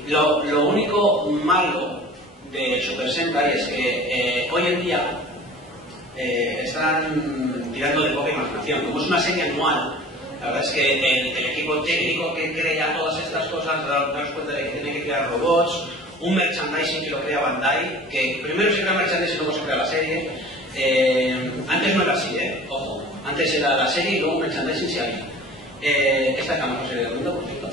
Lo único malo de Super Sentai es que hoy en día están tirando de poca imaginación. Como es una serie anual, la verdad es que el equipo técnico que crea todas estas cosas, daros cuenta de que tiene que crear robots, un merchandising que lo crea Bandai, que primero se crea merchandising y luego se crea la serie. Antes no era así, ojo, antes era la serie y luego merchandising se había. Esta es la mejor serie del mundo, por cierto.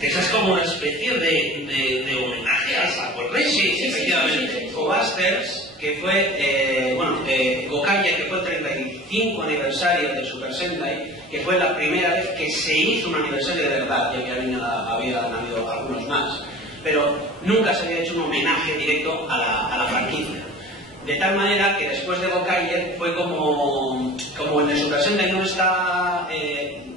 Esa es como una especie de homenaje a Power Rangers. Sí, efectivamente. Go-Busters, que fue, Gokaiger, que fue el 35 aniversario de Super Sentai, que fue la primera vez que se hizo un aniversario de verdad, ya que habían habido algunos más. pero nunca se había hecho un homenaje directo a la franquicia. De tal manera que después de Gokaiger fue como en el Super Sentai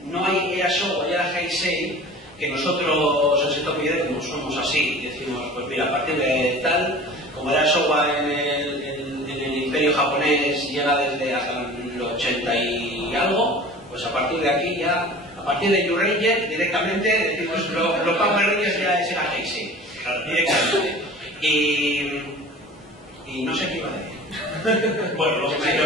no hay Era Showa y Era Heisei, que nosotros en Seto Pide, como somos así, decimos, pues mira, a partir de tal, como Era Showa en el Imperio japonés llega desde hasta el 80 y algo, pues a partir de aquí ya, a partir de Uranger directamente decimos, los Power Rangers ya es Era Heisei, directamente. Y no sé qué iba a decir. Bueno, lo que me quedó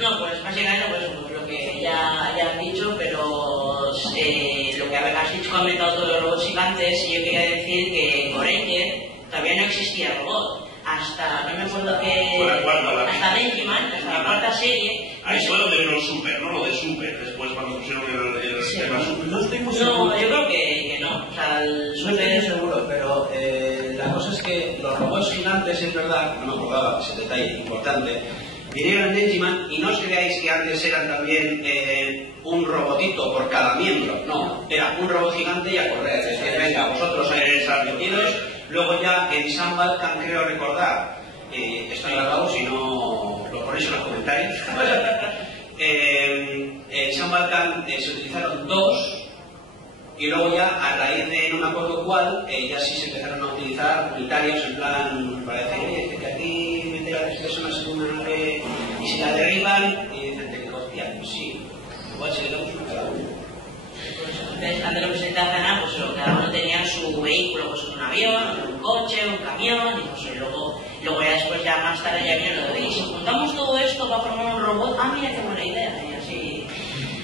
no, pues básicamente pues, lo que ya has dicho, pero lo que has dicho, comentado todos los robots gigantes, y yo quería decir que en Goranger todavía no existía robot. Hasta, no me acuerdo que... hasta Benjamin, hasta la cuarta serie... Ahí fue donde vino el Super, ¿no? Lo de Super, después cuando pusieron el sistema Super. No estoy muy seguro. No, yo creo que no. O sea, el No estoy muy seguro, pero la cosa es que los robots gigantes, es verdad, no me acordaba, ese detalle importante, vinieron en Digimon y no os creáis que antes eran también un robotito por cada miembro, no, era un robot gigante y a correr, es decir, venga, vosotros ahí metidos. Luego ya en San Balkan, creo recordar, está grabado, si no lo ponéis en los comentarios, en San Balkan se utilizaron 2, y luego ya a raíz de no me acuerdo cuál, ya sí se empezaron a utilizar unitarios en plan para decir, oye, que aquí meter a 3 personas en una nave y si la derriban, y dicen, te hostia, pues sí, igual si le damos una cada uno. Entonces, antes lo que se trata, pues cada uno tenía su vehículo, pues un avión, un coche, un camión, y pues luego ya después, ya más tarde, ya vino lo de, y si juntamos todo esto para formar un robot, mira qué buena idea,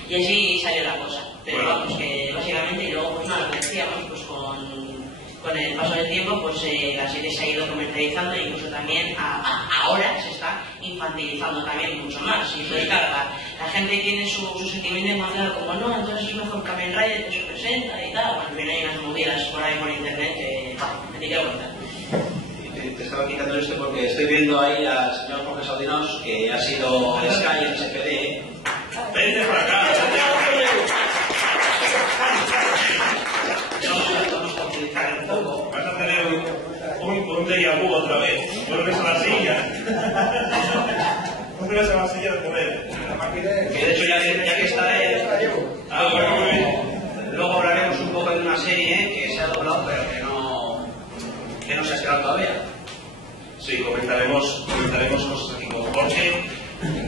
y así salió la cosa. Pero bueno, vamos, que básicamente, y luego, pues nada, lo que decíamos, pues con el paso del tiempo, pues la serie se ha ido comercializando, e incluso también ahora se está infantilizando también mucho más. Y entonces, claro, la gente tiene su sentimiento más claro, como no, entonces es mejor Kamen Rider que se presenta y tal. Bueno, también hay unas movidas por ahí por internet que me tiene que aguantar. Te estaba quitando esto porque estoy viendo ahí al señor Jorge Saudinos, que ha sido Sky en SPD. Vente para acá, Vamos a utilizar un poco. vas a tener un déjà vu otra vez. Vuelves a la silla. Vuelves a la silla de poder. Que de hecho ya que está él. Bueno, muy bien. Luego hablaremos un poco de una serie que se ha doblado pero que no se ha estrenado todavía. Sí, comentaremos cosas aquí con Jorge.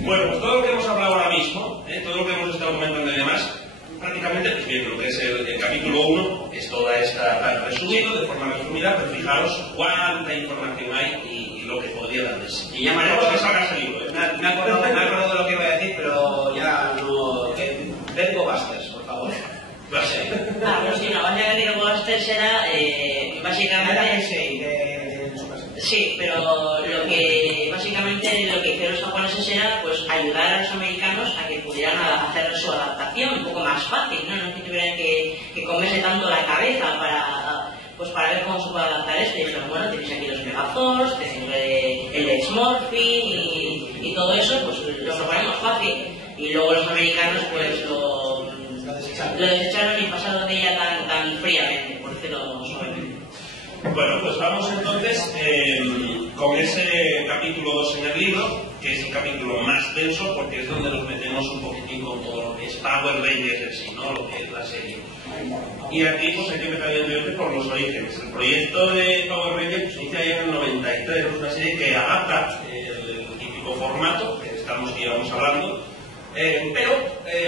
Bueno, pues todo lo que hemos hablado ahora mismo, todo lo que hemos estado comentando y demás, prácticamente, pues bien, lo que es el capítulo 1 es toda esta resumido, de forma resumida, pero fijaros cuánta información hay y lo que podría darles. Y ya me haremos que salgas el libro. Me acuerdo de lo que iba a decir, pero ya no... Verbo Busters, por favor. Pues sí. Pues sí, no, básicamente lo que Busters era, básicamente... Sí, pero básicamente lo que hicieron los japoneses era pues ayudar a los americanos a que pudieran hacer su adaptación un poco más fácil, no que tuvieran que comerse tanto la cabeza para ver cómo se puede adaptar esto. Y dijeron, bueno, tenéis aquí los Megaforce, tenéis el X-Morphing y todo eso, pues lo proponemos fácil. Y luego los americanos pues lo desecharon y pasaron de ella tan fríamente, por decirlo suavemente. Bueno, pues vamos entonces con ese capítulo 2 en el libro, que es el capítulo más denso porque es donde nos metemos un poquitín con todo lo que es Power Rangers en sí, ¿no? Lo que es la serie. Y aquí pues hay que empezar evidentemente por los orígenes. El proyecto de Power Rangers se inicia ya en el 93, es una serie que adapta el típico formato que llevamos hablando, pero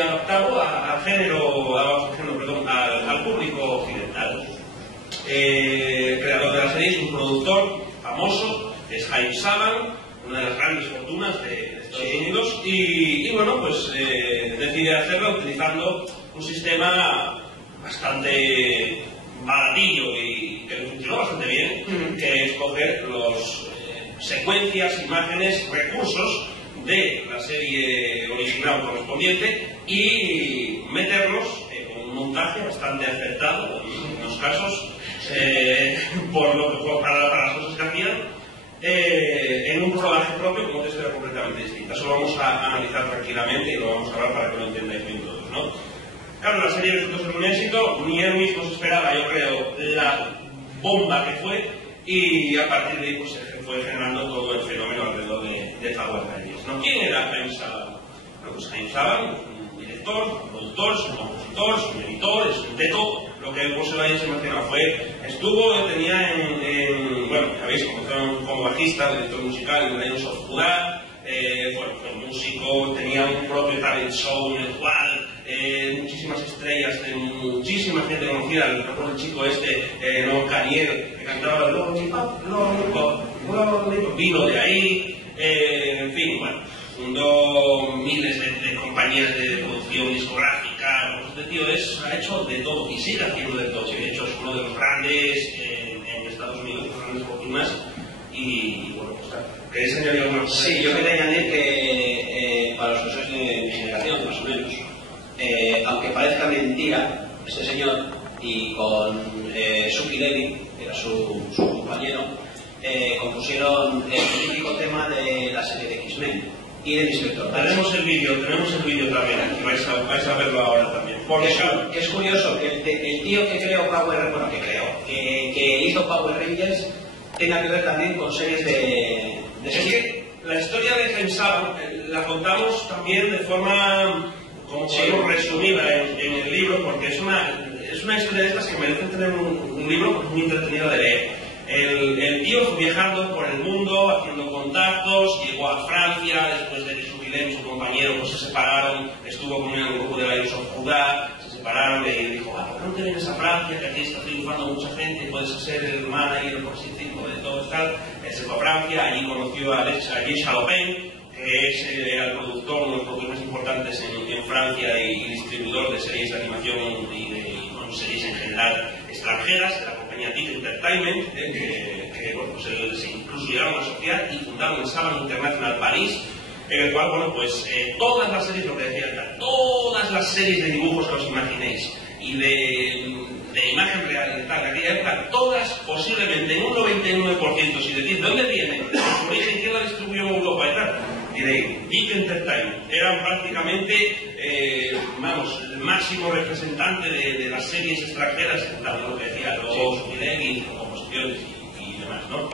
adaptado al público occidental. El creador de la serie es un productor famoso, es Haim Saban, una de las grandes fortunas de Estados Unidos, y bueno, pues decide hacerlo utilizando un sistema bastante baratillo y que le funcionó bastante bien, que es coger los secuencias, imágenes, recursos de la serie original correspondiente y meterlos en un montaje bastante acertado en unos casos, para las cosas que hacían, en un rodaje propio con otra historia completamente distinta. Eso lo vamos a analizar tranquilamente y lo vamos a hablar para que lo entendáis bien todos, ¿no? Claro, la serie resultó ser un éxito, ni él mismo se esperaba, yo creo, la bomba que fue, y a partir de ahí pues, se fue generando todo el fenómeno alrededor de Power Rangers, ¿no? ¿Quién era Haim Saban? Bueno, pues Haim Saban es un director, un productor, es un compositor, es un editor, es un de todo. Lo que Bruce Valle se menciona tenía bueno, habéis comenzado como bajista, director musical en Lions of Judá, fue músico, tenía un propio talent show en el cual muchísimas estrellas, muchísima gente conocida. Recuerdo el chico no Caniel, que cantaba Lollipop, Lollipop, Lollipop, vino de ahí, en fin, bueno, fundó miles de compañías de producción discográfica. Pues este tío ha hecho de todo y sigue haciendo de todo. De hecho, es uno de los grandes en Estados Unidos, de las grandes fortunas. Y bueno, pues claro. ¿Queréis añadir alguna cosa? Sí, yo quería añadir que para los que sois de mi generación, más o menos, aunque parezca mentira, ese señor y con Suki Levy, que era su compañero, compusieron el típico tema de la serie de X-Men y del Inspector. Tenemos el vídeo también, aquí vais a verlo ahora también. Porque que es curioso que el tío que hizo Power Rangers tenga que ver también con series de es que la historia de Haim Saban la contamos también de forma, como podemos resumida en el libro, porque es una historia de estas que merecen tener un libro muy entretenido de leer. El tío fue viajando por el mundo, haciendo contactos, llegó a Francia, después de que su Guilhem, su compañero, pues se separaron, estuvo con el grupo de Lions of Judá, se separaron y dijo, ¿por qué no te vienes a Francia, que aquí está triunfando mucha gente, puedes ser el manager, por así decirlo, de todo tal? Él se fue a Francia, allí conoció a Jean Chalopin, que es el productor, uno de los productores más importantes en Francia y distribuidor de series de animación y series en general extranjeras, de la compañía Dick Entertainment, que bueno, pues se incluso llegaron a asociar y fundaron el Saban International París, en el cual, bueno, pues todas las series, lo que decía, todas las series de dibujos que os imaginéis y de imagen real y tal, de aquella época, todas posiblemente en un 99%, si decís, ¿de dónde vienen? ¿Por origen quién la distribuyó en Europa y tal? Diréis, Dick Entertainment, eran prácticamente, vamos, el máximo representante de las series extranjeras, tal, lo que decía, los Guilhem, composiciones y demás, ¿no?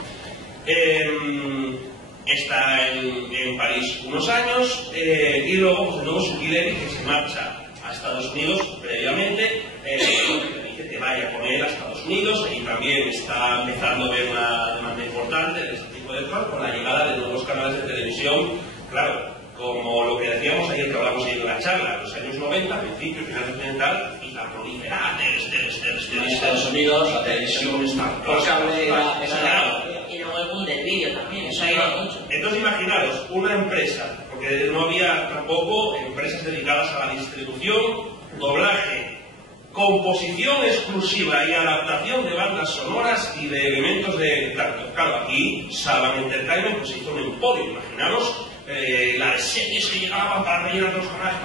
Está en París unos años y luego, pues, de nuevo Suki Levy, que se marcha a Estados Unidos previamente, le dice que vaya con él a Estados Unidos y también está empezando a ver una demanda importante de este tipo de cosas con la llegada de nuevos canales de televisión. Claro, como lo que decíamos ayer, que hablamos ayer de la charla, los años 90, principios, finales occidental, y la prolifera en Estados Unidos, la televisión, por cable, y luego el boom del vídeo también, eso ha ido mucho. Entonces imaginaros, una empresa, porque no había tampoco empresas dedicadas a la distribución, doblaje, composición exclusiva y adaptación de bandas sonoras y de elementos de... Claro, aquí Saban Entertainment pues hizo un emporio, imaginaros las series que llegaban para rellenar los canales,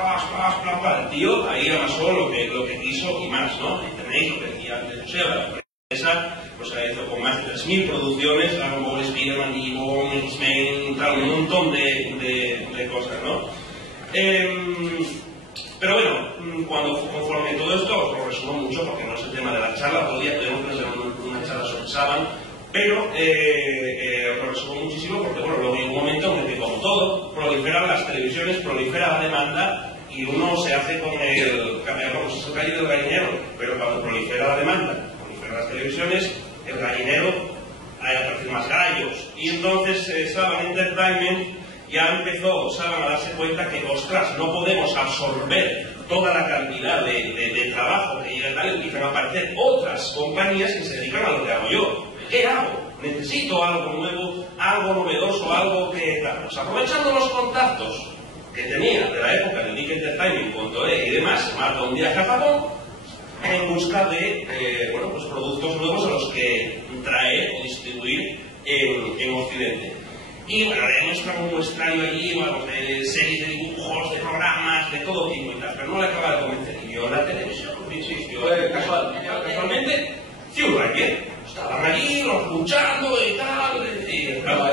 el tío ahí amasó lo que quiso y más, ¿no? Y tenéis lo que decía antes, o sea, la empresa pues ha hecho con más de 3.000 producciones, Dragon Ball, Spider-Man, Digimon, X-Men, un montón de cosas, ¿no? Pero bueno, conforme todo esto, os lo resumo mucho porque no es el tema de la charla, todavía podemos tener una charla sobre Saban, pero os lo resumo muchísimo porque bueno, luego hay un momento en el que, como todo, proliferan las televisiones, prolifera la demanda y uno se hace con el gallo del gallinero, pero cuando prolifera la demanda, proliferan las televisiones, el gallinero, hay aparecen más gallos, y entonces Saban Entertainment ya empezó Saban a darse cuenta que, ostras, no podemos absorber toda la cantidad de trabajo que llega tal, empiezan a aparecer otras compañías que se dedican a lo que hago yo. ¿Qué hago? Necesito algo nuevo, algo novedoso, algo que tal. Pues aprovechando los contactos que tenía de la época de Dick Entertainment con Toei y demás, se marca un viaje a Japón en busca de bueno, pues productos nuevos a los que traer o distribuir en Occidente. Y bueno, le muestra un muestrario allí, bueno, de series de dibujos, de programas, de todo tipo y tal, pero no le acaba de convencer. Y yo en la televisión, insistió, casualmente, Hugh Ranger, estaban allí, luchando y tal, y claro,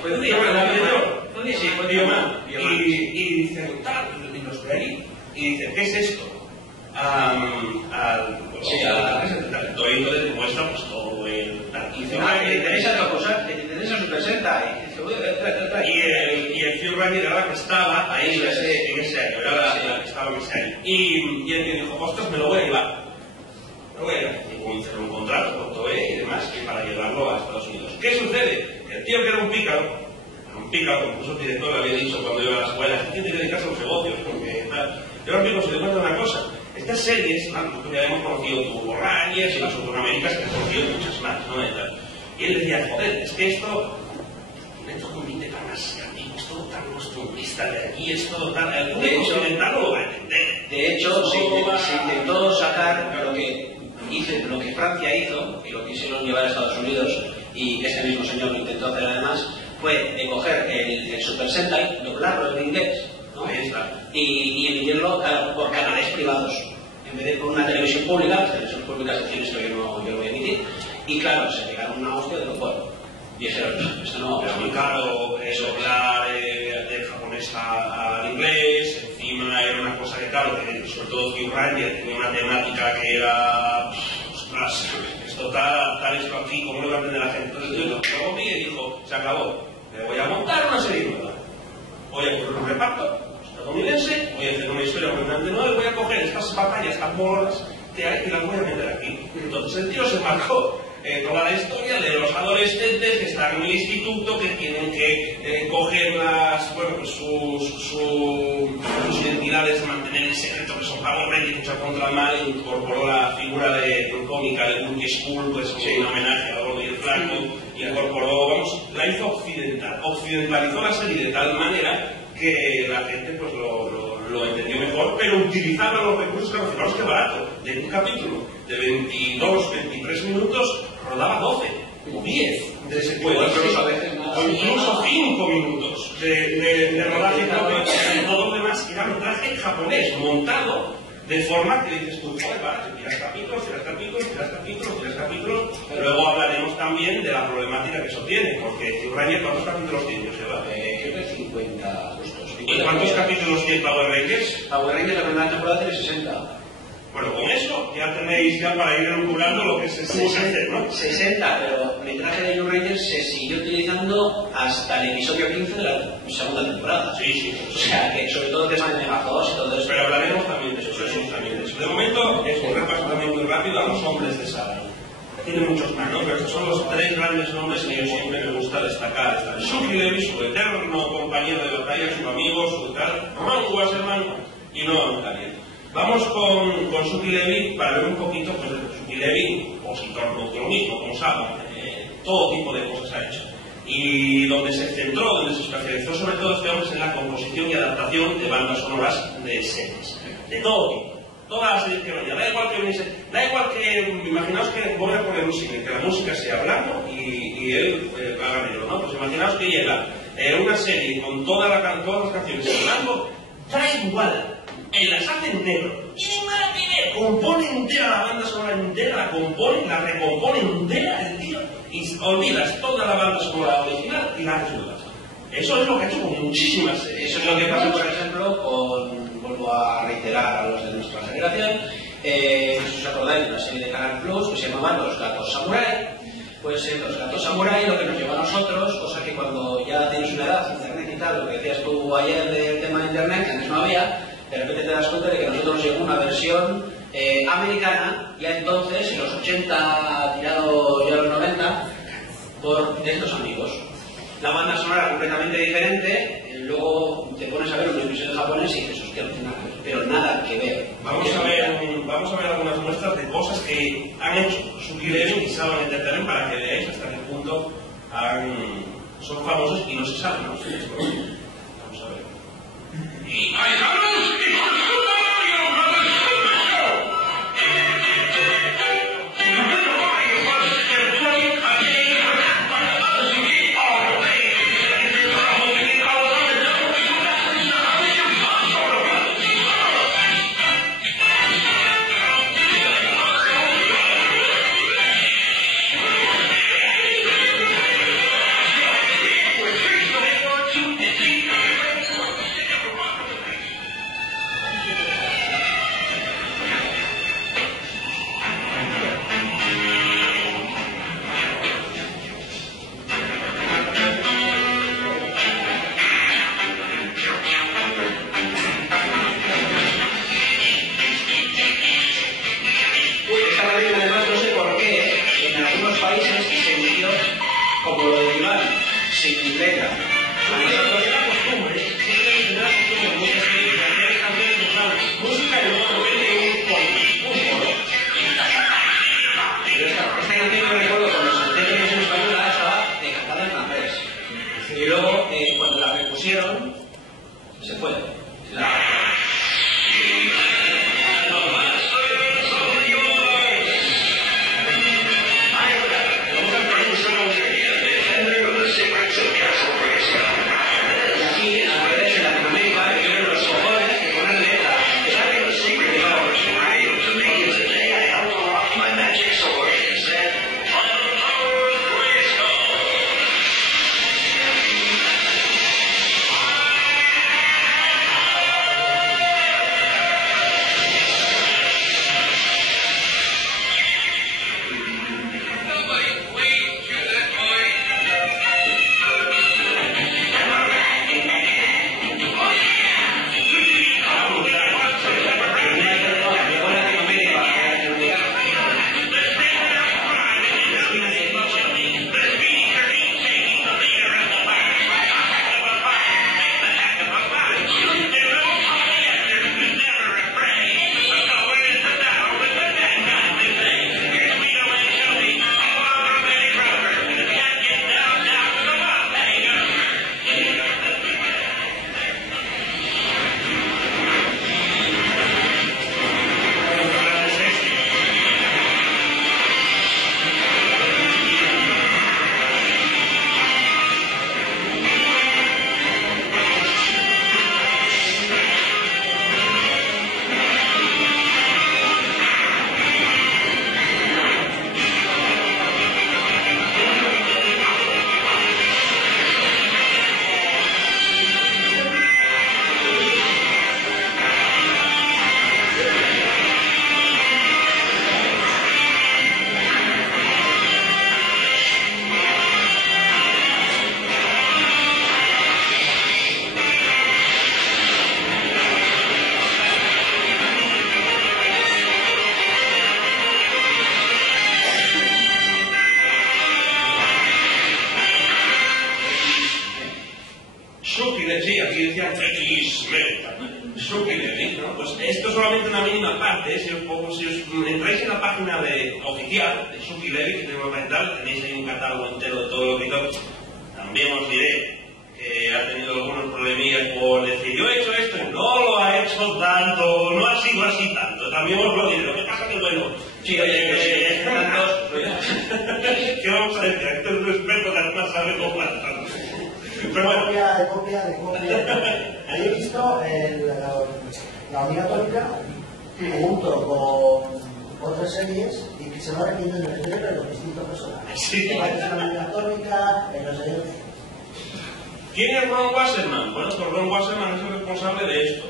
fue un día más, y dicen, tal, y los ve allí, y dicen, ¿qué es esto? muestra pues todo el... ¿Te interesa Super Sentai? Y el Fury era la que estaba ahí en ese año, era la que estaba en ese año. Y el que dijo, ostras, me lo voy a llevar. Y cerró un contrato con Toei y demás, y para llevarlo a Estados Unidos. ¿Qué sucede? El tío que era un pícaro, incluso el director le había dicho cuando iba a la escuela, que tiene que dedicarse a los negocios, porque tal. Y ahora mismo se le cuenta una cosa. Estas series, nosotros ya hemos conocido Turbo Rangers y las Suburaméricas, que hemos conocido muchas más, ¿no? Y él decía, joder, es que esto compite tan asiático, es todo tan costumbrista de aquí, es todo tan... El público occidental no lo va a entender. De hecho, se intentó sacar lo que Francia hizo, y lo quisieron llevar a Estados Unidos, y ese mismo señor lo intentó hacer además, fue de coger el Super Sentai, doblarlo en inglés, ¿no? Ahí está. Y emitirlo por canales privados. En vez de por una televisión pública, las televisiones públicas decían esto yo lo voy a emitir. Y claro, se pegaron una hostia de lo cual. Y dijeron, esto no... Pero muy caro doblar del japonés al inglés, encima era una cosa que claro, que sobre todo Hugh Ranger tenía una temática que era... ostras, esto tal esto aquí, ¿cómo lo va a entender la gente? Entonces luego vi y dijo, se acabó, me voy a montar una serie nueva. Voy a coger un reparto estadounidense, voy a hacer una historia completamente nueva y voy a coger estas batallas tan molas que hay y las voy a meter aquí. Entonces el tío se marcó toda la historia de los adolescentes que están en el instituto, que tienen que coger sus identidades, mantener en secreto que son Power Rangers, luchar contra el mal, e incorporó la figura cómica de Monkey School, pues un homenaje a Gordo y el Flaco, y incorporó, la hizo occidentalizó la serie de tal manera que la gente pues lo entendió mejor, pero utilizaba los recursos que fijaros que barato, de un capítulo de 22, 23 minutos, rodaba 12 o 10 de secuelas, o incluso 5 minutos de rodaje propio, y todo lo demás era metraje japonés, montado de forma que dices tú, joder, vale, tiras capítulos, luego hablaremos también de la problemática que eso tiene, porque Hugh Ranger, ¿cuántos capítulos tiene? Creo que 50 justos. ¿Y cuántos capítulos tiene Power Rangers? Power Rangers la primera temporada tiene 60. Bueno, con eso ya tenéis para ir enumerando lo que se tuvo que hacer, ¿no? 60, pero el metraje de New Rangers se siguió utilizando hasta el episodio 15 de la segunda temporada. Sí. O sea, que sobre todo el tema de Megaforce y todo eso. Pero hablaremos también de eso, De momento es un repaso también muy rápido a los hombres de saga. Tiene muchos más, ¿no? Pero estos son los tres grandes nombres que yo siempre me gusta destacar. Está Shuki Levy, su eterno compañero de batalla, su amigo, su tal, Ron Wasserman y Noah Daniel. Vamos con Shuki Levy para ver un poquito, pues Shuki Levy, opositor producto lo mismo, como saben, todo tipo de cosas ha hecho. Y donde se centró, donde se especializó sobre todo este hombre es en la composición y adaptación de bandas sonoras de series, de todo tipo. Todas las series que vayan, da igual que, imaginaos que voy a poner música, que la música sea blanco y él haga negro, ¿no? Pues imaginaos que llega una serie con todas las canciones en blanco, da igual. Él las hace en negro. Tiene nada que ver. Compone entera la banda sonora entera, la recompone entera el tío y olvidas toda la banda sonora original y la haces nueva. Eso es lo que ha hecho con muchísimas series. Eso es lo que pasa, por ejemplo, vuelvo a reiterar a los de nuestra generación, si os acordáis de una serie de Canal Plus que se llamaba Los Gatos Samurai. Pues Los Gatos Samurai lo que nos lleva a nosotros, cosa que cuando ya tienes una edad, internet y tal, lo que decías tú ayer del tema de internet, que antes no había, de repente te das cuenta de que a nosotros nos llegó una versión americana, ya entonces, en los 80, tirado ya a los 90, de estos amigos. La banda sonora completamente diferente, luego te pones a ver un episodio japonés y dices, hostia, no tiene nada que ver, pero nada que ver. Vamos a ver algunas muestras de cosas que han hecho Shuki Levy y Saban Entertainment para que veáis hasta qué punto son famosos y no se saben, ¿no? Vamos a ver. como lo de Iván, sin letra. Porque la costumbre, siempre tendrá la costumbre de muchas series de hacer canciones en plan música y luego meterle un coro. Pero esta canción yo recuerdo cuando se entendió en versión española estaba cantada en francés. Y luego, cuando la repusieron, se fue. Sí, aquí decían X-Men, ¿no? Pues esto es solamente una mínima parte. Si os entráis en la página oficial de Shuki Levy, tenéis ahí un catálogo entero de todo lo que hizo. También os diré que ha tenido algunos problemillas por decir, yo he hecho esto y no lo ha hecho tanto, no ha sido así tanto. También os lo diré. Lo que pasa que, bueno, sí, oye, tantos. ¿Qué vamos a decir? Esto es un experto que además sabe cómo plantar. Pero bueno. De copia. Ahí he visto la Unidad Atómica junto con otras series y que se va repitiendo en el cerebro de los distintos personajes. Sí. La Unidad Atómica, los años. ¿Quién es Ron Wasserman? Bueno, pues Ron Wasserman es el responsable de esto.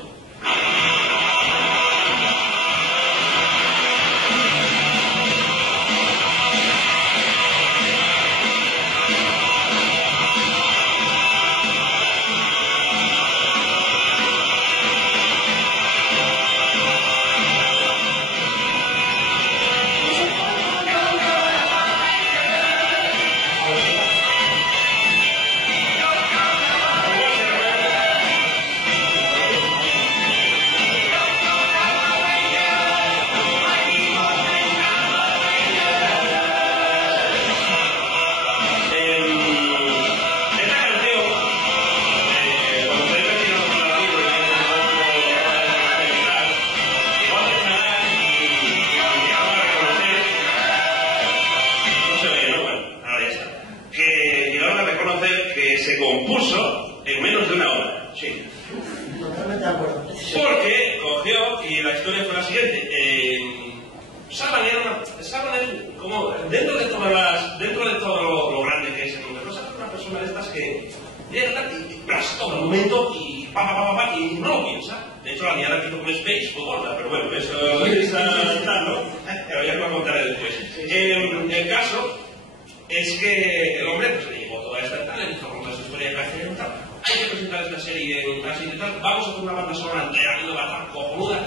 Compuso en menos de una hora. Sí. Totalmente de acuerdo. Porque cogió y la historia fue la siguiente. Saban es como dentro de todo lo grande que es el mundo. Saban es una persona de estas que llega y todo el momento y y no lo piensa. De hecho la liada aquí con Space fue gorda, pero bueno, eso es tal, ¿no? Pero ya os lo contaré después. El caso es que el hombre pues le llevó toda esta tal, le dijo con toda esa historia de cárcel y tal. Hay que presentar esta serie en casi y tal, vamos a hacer una banda sonora entera, va a estar cojonuda.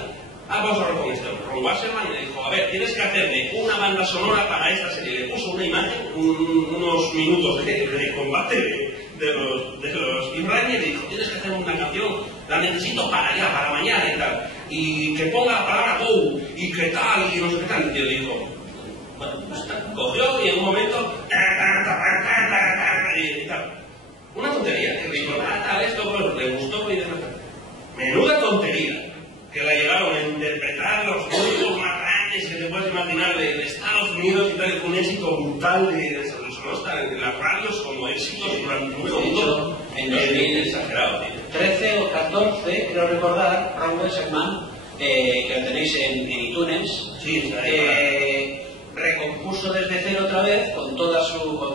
Vamos a hablar con este hombre, Ron Wasserman, y le dijo, a ver, tienes que hacerme una banda sonora para esta serie. Le puso una imagen, unos 2 minutos de combate de los Team Rangers y dijo, tienes que hacer una canción, la necesito para allá, para mañana y tal, y que ponga la palabra go, y que tal, y no sé qué tal. Y yo dijo, bueno, pues cogió y en un momento, y tal. Una tontería, que dijo, tal, esto, bueno, le gustó, y menuda tontería, que la llegaron a interpretar los grupos más grandes que te puedes imaginar de Estados Unidos y tal, y con un éxito brutal de en las radios como éxitos durante un segundo en 2000, exagerado, tío. 13 o 14, creo recordar, Ron Weisman, que lo tenéis en iTunes, sí, recompuso desde cero otra vez con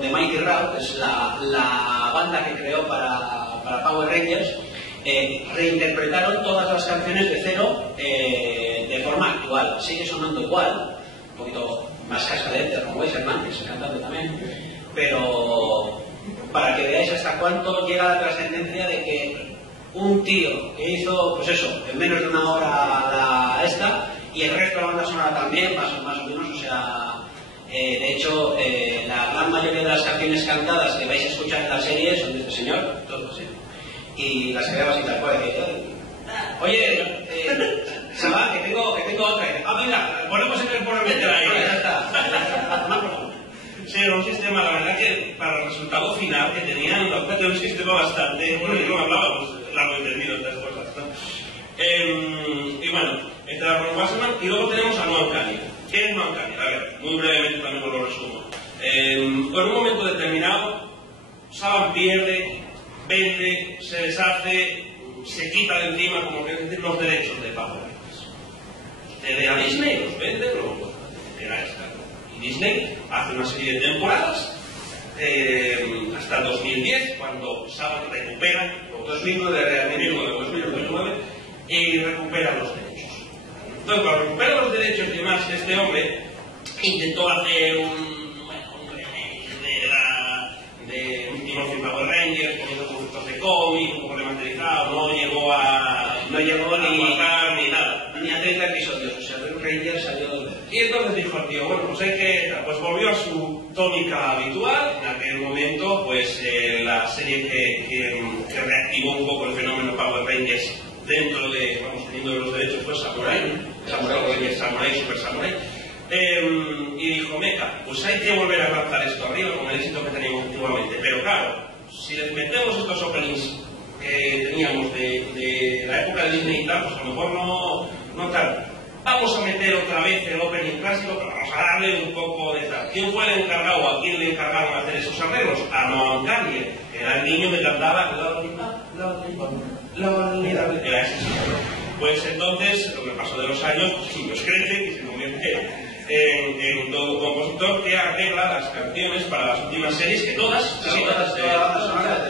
The Mighty Rout, que es la banda que creó para Power Rangers. Reinterpretaron todas las canciones de cero de forma actual. Sigue sonando igual, un poquito más cascadente como Weisman, que es el cantante también, pero para que veáis hasta cuánto llega la trascendencia de que un tío que hizo, pues eso, en menos de una hora y el resto de la banda sonora también, más o menos, o sea, de hecho, la gran mayoría de las canciones cantadas que vais a escuchar en la serie son de este señor, todos así, y las creaba así tal cual, oye, chaval, que tengo otra, venga, ponemos el meter ahí, ya está. Sí, era un sistema, la verdad que para el resultado final que tenían, era un sistema bastante, bueno, yo no hablaba, pues largo y tendido estas cosas, ¿no? Y bueno, este era Ron Wasserman, y luego tenemos a Noam Cunningham. ¿Qué es Noam Cunningham? A ver, muy brevemente también os lo resumo. En un momento determinado, Saban pierde, vende, se deshace, se quita de encima, como que decir, los derechos de Power Rangers. De a Disney los vende, era esta. Disney hace una serie de temporadas hasta 2010, cuando Saban recupera 2009 y recupera los derechos. Entonces, cuando recupera los derechos y demás, este hombre intentó hacer un remake de Morphin Power Rangers, poniendo conceptos de cómic, un poco remasterizado, no llegó ni nada, ni a 30 episodios, o sea, Red Ranger salió 2 veces. Y entonces dijo el tío, bueno, pues pues volvió a su tónica habitual. En aquel momento, pues la serie que reactivó un poco el fenómeno Power Rangers dentro de, teniendo los derechos, fue Samurai, Super Samurai. Y dijo, meca, pues hay que volver a lanzar esto arriba con el éxito que teníamos antiguamente. Pero claro, si les metemos estos openings que teníamos de la época de Disney y tal, pues a lo mejor no tal. Vamos a meter otra vez el opening clásico, pero vamos a darle un poco de tal. ¿Quién fue el encargado o a quién le encargaron hacer esos arreglos? A Noam Cunningham, que era el niño que cantaba era ese señor. Pues entonces, con el paso de los años, pues sí, pues crece y se convierte en todo un compositor que arregla las canciones para las últimas series, que todas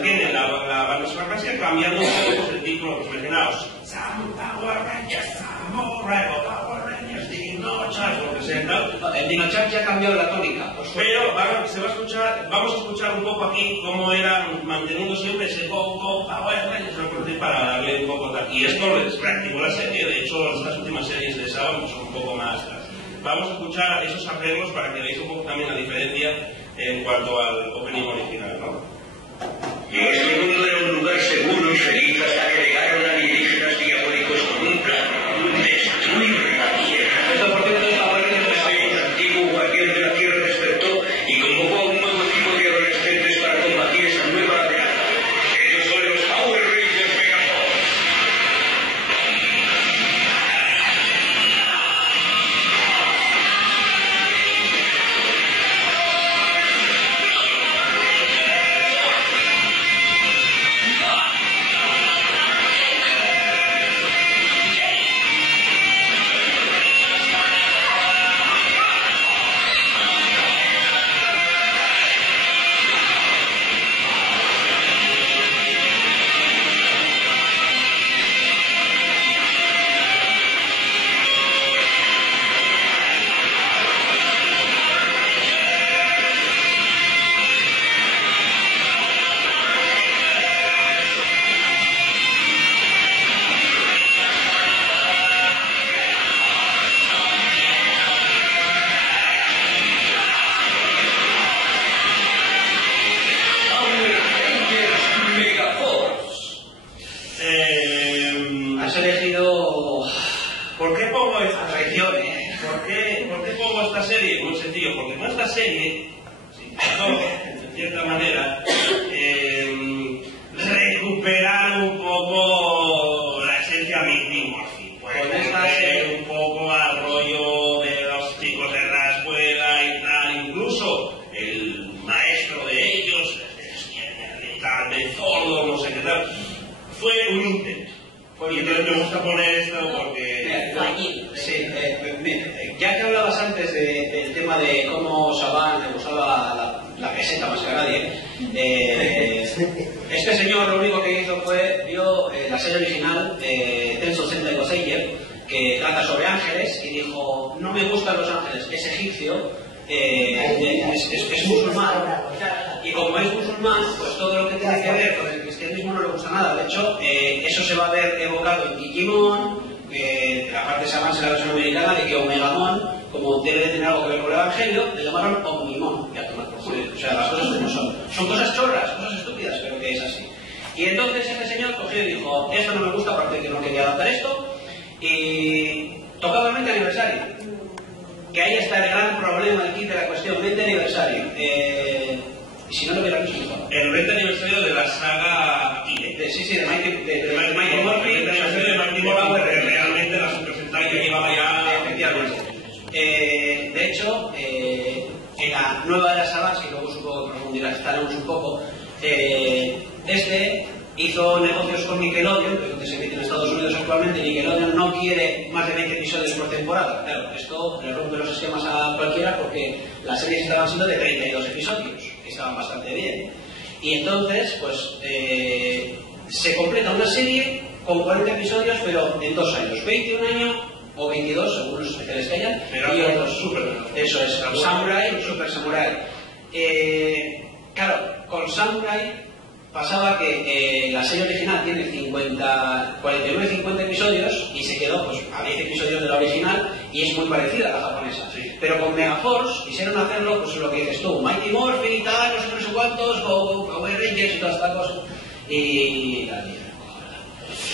tienen la banda sonora clásica, cambiando un poco pues, el título, pues imaginaos, Some Power Rangers, some Rebel Power Rangers, Dino Charge, lo que sea, tal. El Dino Charge ya cambió la tónica. Pero vamos a escuchar un poco aquí cómo eran manteniendo siempre ese Go Power Rangers para darle un poco tal. Y esto les reactivó la serie, de hecho estas últimas series de Saban son un poco más. Vamos a escuchar esos arreglos para que veáis un poco también la diferencia en cuanto al opening original, ¿no? Y este mundo era un lugar seguro y feliz hasta que llegaron alienígenas diabólicos con un plan: destruir la Tierra. Esto, por cierto, es la parte Un antiguo guardián de la Tierra despertó y convocó a un nuevo tipo de adolescentes para combatir esa nueva amenaza. Ellos son los Power Rangers Megaforce. serie, en cierta manera, recuperar un poco la esencia Mickey Murphy. Un poco al rollo de los chicos de la escuela y tal, incluso el maestro de ellos, de Zordo, no sé qué tal. Fue un intento. Y entonces me gusta poner esto porque... Sí, ya que hablabas antes del tema de cómo Saban le gustaba la peseta más que a nadie, este señor lo único que hizo fue, vio la serie original de Tenso Sentai Goseiger, que trata sobre ángeles, y dijo, no me gustan los ángeles, es egipcio, es musulmán, y como es musulmán, pues todo lo que tiene que ver con el cristianismo no le gusta nada. De hecho, eso se va a ver evocado en Digimon, la parte de Saban, en la versión americana, de que Omegamon, como debe de tener algo que ver con el Evangelio, le llamaron Omnimon, ya tomar por culo. O sea, las cosas como son. Son cosas chorras, cosas estúpidas, pero que es así. Y entonces este señor cogió y dijo, esto no me gusta, aparte de que no quería adaptar esto, y tocaba el 20 aniversario. Que ahí está el gran problema aquí de la cuestión, 20 aniversario. Y si no lo hubiera visto mejor. El 20 aniversario de la saga Akire. Sí, de Mighty Murphy, el 20 aniversario de Mighty Murphy, que realmente la Super Sentai que llevaba ya... Efectivamente. De hecho, en la nueva de las sagas, que luego supongo que profundizaremos un poco, hizo negocios con Nickelodeon, que se emite en Estados Unidos actualmente. Nickelodeon no quiere más de 20 episodios por temporada. Claro, esto le rompe los esquemas a cualquiera porque las series estaban siendo de 32 episodios, que estaban bastante bien. Y entonces, pues, se completa una serie con 40 episodios, pero en 2 años, 21 años o 22, según los especiales que hayan. Y otros super. Eso es, Samurai, Super Samurai. Claro, con Samurai pasaba que la serie original tiene 49-50 episodios y se quedó pues, a 10 episodios de la original y es muy parecida a la japonesa. Sí. Pero con Megaforce quisieron hacerlo, pues lo que dices tú, Mighty Murphy y tal, no sé cuántos, Power Rangers y todas estas cosas. Y la vida.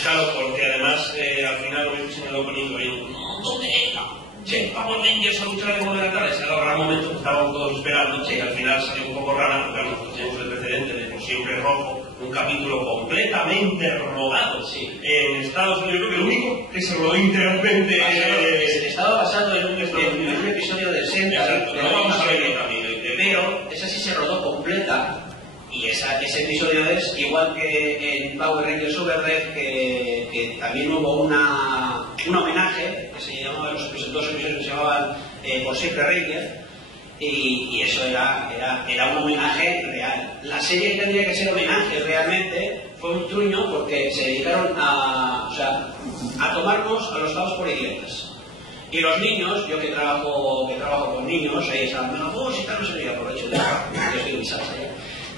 Claro, porque además al final lo se me lo poniendo ahí un montón de Power Rangers a luchar de mover atrás. Era el gran momento que estábamos todos esperando, y al final salió un poco rara, porque nosotros teníamos el precedente de Por Siempre Rojo, un capítulo completamente rodado en Estados Unidos. Yo creo que el único que se rodó integralmente estaba basado en un episodio de Sentai. Exacto, no vamos a verlo también. Pero esa sí se rodó completa. Y ese episodio es igual que en Power Rangers Super Red, que también hubo un homenaje que se llamaba, dos episodios que se llamaban Por Siempre Ranger, y eso era un homenaje real. La serie que tendría que ser homenaje realmente fue un truño porque se dedicaron a tomarnos a los pavos por idiotas. Y los niños, yo que trabajo con niños, ahí están, Megaforce y tal, no se me aprovecho de yo estoy en mi salsa ya.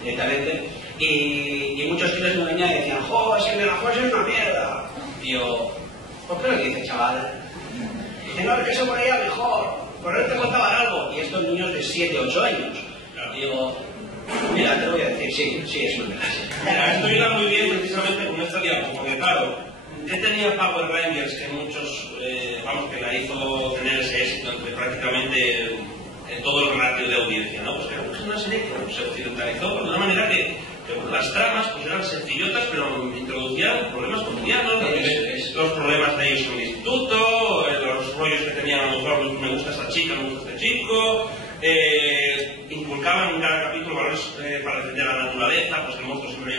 Directamente, y muchos tíos me venían y decían, ¡jo, es que Megaforce es una mierda! Y yo, ¿por qué lo dices, chaval? Dice, no, es que eso por allá mejor, por él te contaban algo. Y estos niños de 7, 8 años. Y digo, mira, te lo voy a decir, sí, es una mierda. Mira, esto iba muy bien precisamente con esta diapositiva, porque claro, yo tenía Power Rangers que muchos, que la hizo tener ese éxito entre prácticamente todo el ratio de audiencia, ¿no? Pues que una serie que se occidentalizó de una manera que las tramas pues eran sencillotas, pero introducían problemas cotidianos, los problemas de ellos en el instituto, los rollos que tenían a lo mejor, me gusta esta chica, me gusta este chico, inculcaban en cada capítulo valores para defender la naturaleza, pues el monstruo siempre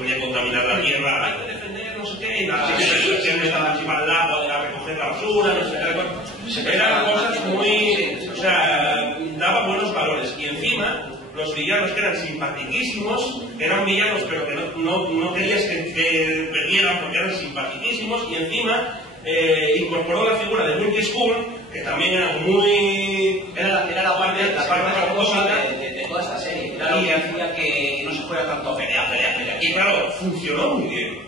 venía a contaminar la tierra, hay que defender no sé qué, y la siempre estaba encima del agua, de recoger la basura, no sé qué, eran cosas muy, daba buenos valores, y encima los villanos que eran simpaticísimos, eran villanos pero que no querías que perdieran porque eran simpaticísimos, y encima incorporó la figura de Winky School, que también era muy... Era la parte jocosa de toda esta serie. Era lo que hacía que no se fuera tanto pelea. Y claro, funcionó muy bien.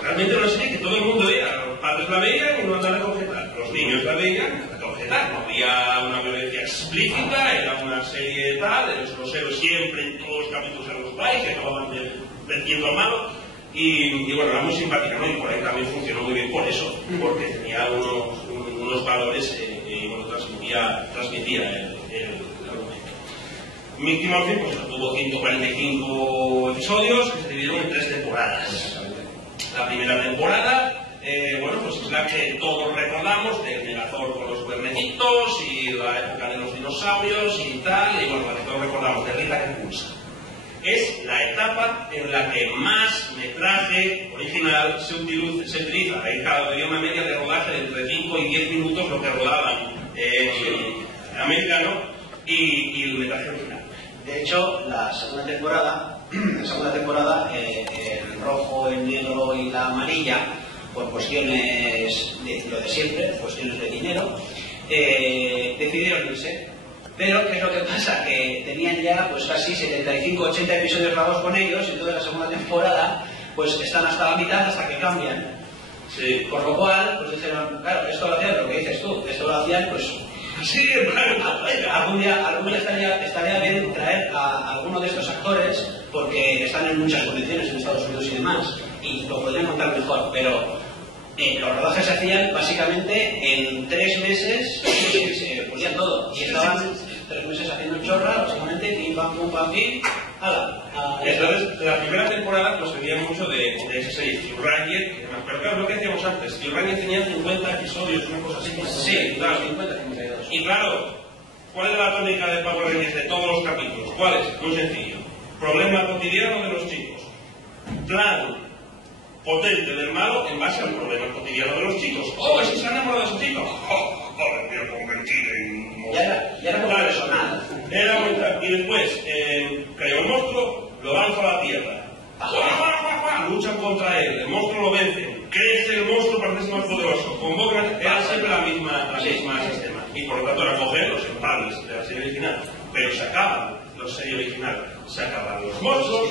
Realmente una serie que todo el mundo veía. Los padres la veían y no andaban a objetar. Los niños la veían a objetar. No había una violencia explícita, era una serie tal, los héroes siempre en todos los capítulos eran los pais, que acababan venciendo al malo. Y bueno, era muy simpática, ¿no? Y por ahí también funcionó muy bien por eso, porque tenía unos valores y bueno, transmitía Mighty Morphin pues tuvo 145 episodios que se dividieron en 3 temporadas. La primera temporada, bueno, pues es la que todos recordamos, del Megazord con los cuernecitos y la época de los dinosaurios y tal, y bueno, la que todos recordamos, de Rita que pulsa. Es la etapa en la que más metraje original se utiliza. Hay cada una media de rodaje de entre 5 y 10 minutos lo que rodaban en americano y el metraje original. De hecho, la segunda temporada, el rojo, el negro y la amarilla, por cuestiones de lo de siempre, cuestiones de dinero, decidieron irse. Pero, ¿qué es lo que pasa? Que tenían ya pues casi 75-80 episodios grabados con ellos, y entonces la segunda temporada pues están hasta la mitad hasta que cambian. Sí. Por lo cual, pues dijeron, claro, esto lo hacían, lo que dices tú, esto lo hacían pues... Sí, algún día estaría bien traer a alguno de estos actores, porque están en muchas condiciones en Estados Unidos y demás, y lo podrían contar mejor, pero los rodajes se hacían básicamente en 3 meses, se ponían todo, y estaban 3 meses haciendo chorra, básicamente, pim pam pum pam pim, ¡hala! Entonces, la primera temporada pues se veía mucho de esa serie, Steel Ranger, pero claro, lo que decíamos antes, Steel Ranger tenía 50 episodios, una cosa así. Sí, claro, 50, 52. Y claro, ¿cuál es la tónica de Power Rangers de todos los capítulos? ¿Cuál es? Muy sencillo. Problema cotidiano de los chicos. Plan potente del malo en base al problema cotidiano de los chicos. ¡Oh, es que se ha enamorado de su chico! ¡Oh, me voy a convertir en monstruo! Ya era como personal. Era muy tal. Y después, cayó el monstruo, lo lanza a la tierra. Luchan contra él, el monstruo lo vence, crece el monstruo para hacerse más poderoso. Convocan, era siempre la misma sistema. Y por lo tanto era coger los empables de la serie original. Pero se acaban la serie original, se acaban los monstruos,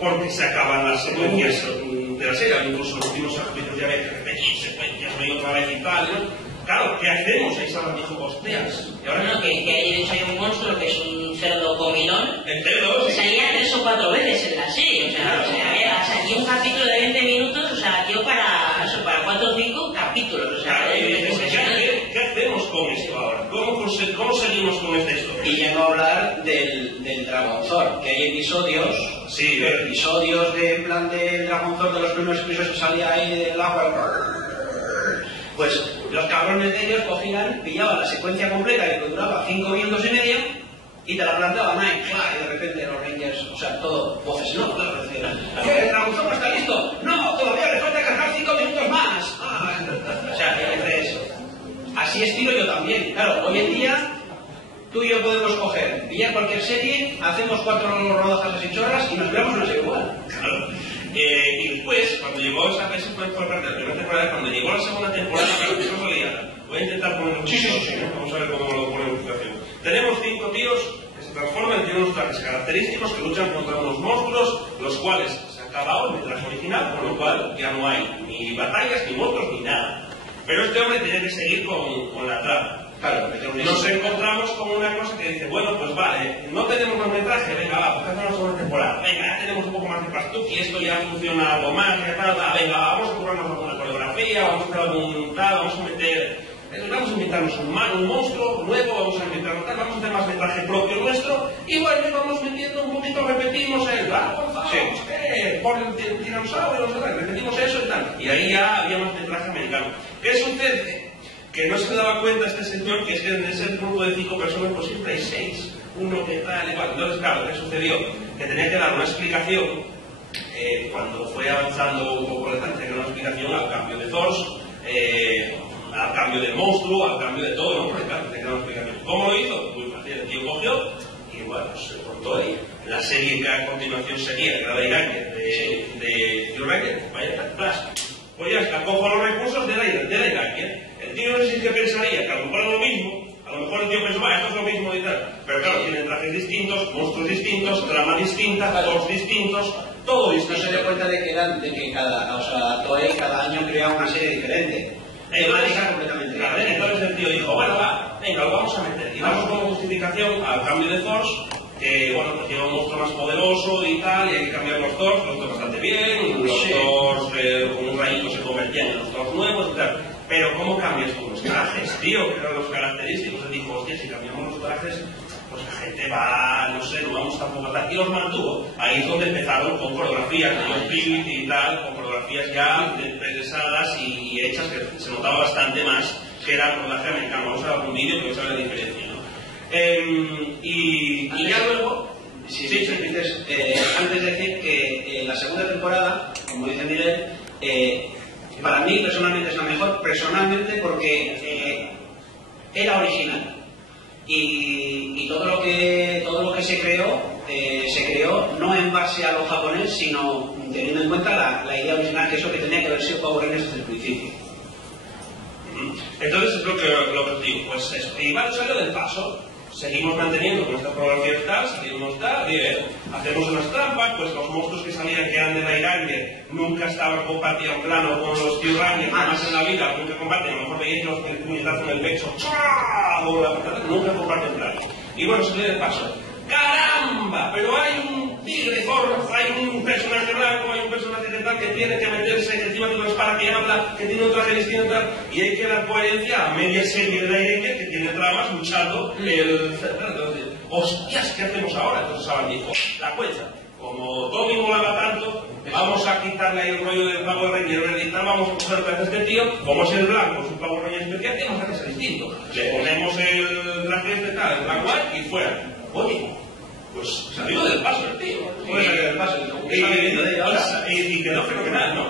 porque se acaban las secuencias de la serie. Incluso los últimos capítulos ya había que repetir secuencias una y otra vez y tal, ¿no? Claro, ¿qué hacemos? Ahí salen dijo hostias. Y ahora no, que ahí de hecho hay un monstruo que es un cerdo comilón. El cerdo, que salía 3 o 4 veces en la serie. O sea, aquí un capítulo de 20 minutos, o sea, dio para 4 o 5 capítulos. O sea, claro, ¿qué hacemos con esto ahora? ¿Cómo seguimos con esta historia? Y ya no hablar del Dragonzord, que hay episodios, sí, episodios de plan del Dragonzord, de los primeros episodios que salía ahí del agua. Pues los cabrones de ellos cogían, pillaban la secuencia completa que duraba 5 minutos y medio y te la planteaban ahí, y de repente los Rangers, o sea, todo, voces, no, claro, decían, ¿el Dragonzord no está listo? No, todavía le falta cargar 5 minutos más. O sea, entonces, así estilo yo también. Claro, hoy en día tú y yo podemos coger, pillar cualquier serie, hacemos 4 rodajas así chorras y nos veamos una serie igual. Claro. Y después, cuando llegó esa fue por parte de la primera temporada, cuando llegó la segunda temporada, voy a intentar poner un tíos, vamos a ver cómo lo pone en situación. Tenemos 5 tíos que se transforman, tienen unos trajes característicos que luchan contra unos monstruos, los cuales se ha acabado el metraje original, con lo cual ya no hay ni batallas, ni monstruos, ni nada. Pero este hombre tiene que seguir con la trama. Claro, nos encontramos con una cosa que dice, bueno, pues vale, no tenemos más metraje, venga, va, pues hacemos una segunda temporada, venga, ya tenemos un poco más de pastuqui, esto ya funciona algo más, ya tal, venga, vamos a curarnos alguna coreografía, vamos a hacer algún tal, vamos a inventarnos un monstruo nuevo, vamos a inventarnos tal, vamos a hacer más metraje propio nuestro, y bueno, vamos metiendo un poquito, repetimos el por el tiranosaurio, repetimos eso y tal, y ahí ya había más metraje americano. ¿Qué sucede? Que no se daba cuenta este señor que es que en ese grupo de 5 personas pues siempre hay 6, uno que tal, igual. Entonces, claro, ¿qué sucedió? Que tenía que dar una explicación cuando fue avanzando un poco la trama, tenía que dar una explicación al cambio de Thor, al cambio del monstruo, al cambio de todo, ¿no? Porque claro, tenía que dar una explicación. ¿Cómo lo hizo? Muy fácil, el tío cogió y bueno, se contó ahí. La serie que a continuación seguía, que era de Iranger, de Iranger, vaya, pues ya está, cojo los recursos de la Iranger. El tío no sé si que pensaría que a lo mejor es lo mismo, a lo mejor el tío pensaba, esto es lo mismo y tal, pero claro, tienen trajes distintos, monstruos distintos, trama distinta, todos distintos, todo distinto. No se dio cuenta de que Toei cada año crea una serie diferente. Temática completamente diferente. Entonces el tío dijo, bueno, venga, lo vamos a meter. Y vamos como justificación al cambio de Thor, que bueno, pues lleva un monstruo más poderoso y tal, y hay que cambiar los Thors bastante bien, los Thors con un rayito se convertían en los Thors nuevos y tal. Pero ¿cómo cambias con los trajes, tío? Que eran los característicos. Él dijo, hostia, si cambiamos los trajes, pues la gente va, no sé, no vamos tampoco a tal, y los mantuvo. Ahí es donde empezaron con coreografías de John Cleese y tal, con coreografías ya pensadas y hechas que se notaba bastante más que era el rodaje americano. Vamos a ver un vídeo que os haga la diferencia, ¿no? Y ya luego... Sí, antes de decir que la segunda temporada, como dice Miguel, para mí personalmente es la mejor, personalmente porque era original y todo lo que se creó no en base a lo japonés, sino teniendo en cuenta la idea original, que es lo que tenía que haber sido Power Rangers desde el principio. Entonces es lo que digo, pues eso. Y bueno, salió del paso. Seguimos manteniendo con nuestra coreografía tal, salimos tal, hacemos unas trampas, pues los monstruos que salían, que eran de Night Ranger, nunca estaban compartidos en plano con los Steel Rangers, jamás en la vida, nunca comparten, a lo mejor veíais los puñetazos en el pecho, o la patada, nunca comparten plano. Y bueno, salió del paso. ¡Caramba! Pero hay un tigre forro, hay un personaje blanco, hay un personaje de tal que tiene que meterse, que encima tiene una espada que habla, que tiene un traje distinto tal, y hay que dar coherencia a media serie de Ranger que tiene tramas luchando entonces, hostias, ¿qué hacemos ahora? Entonces Saban dijo, la cuenta, como Tommy molaba tanto, vamos a quitarle ahí el rollo del Power Ranger, vamos a coger a este tío, como es el blanco, es un Power Ranger especial, tenemos que hacer distinto. Le ponemos el traje especial, el Black White, y fuera. Oye, pues salió del paso el tío. Puede salir del paso. Y quedó fenomenal, ¿no?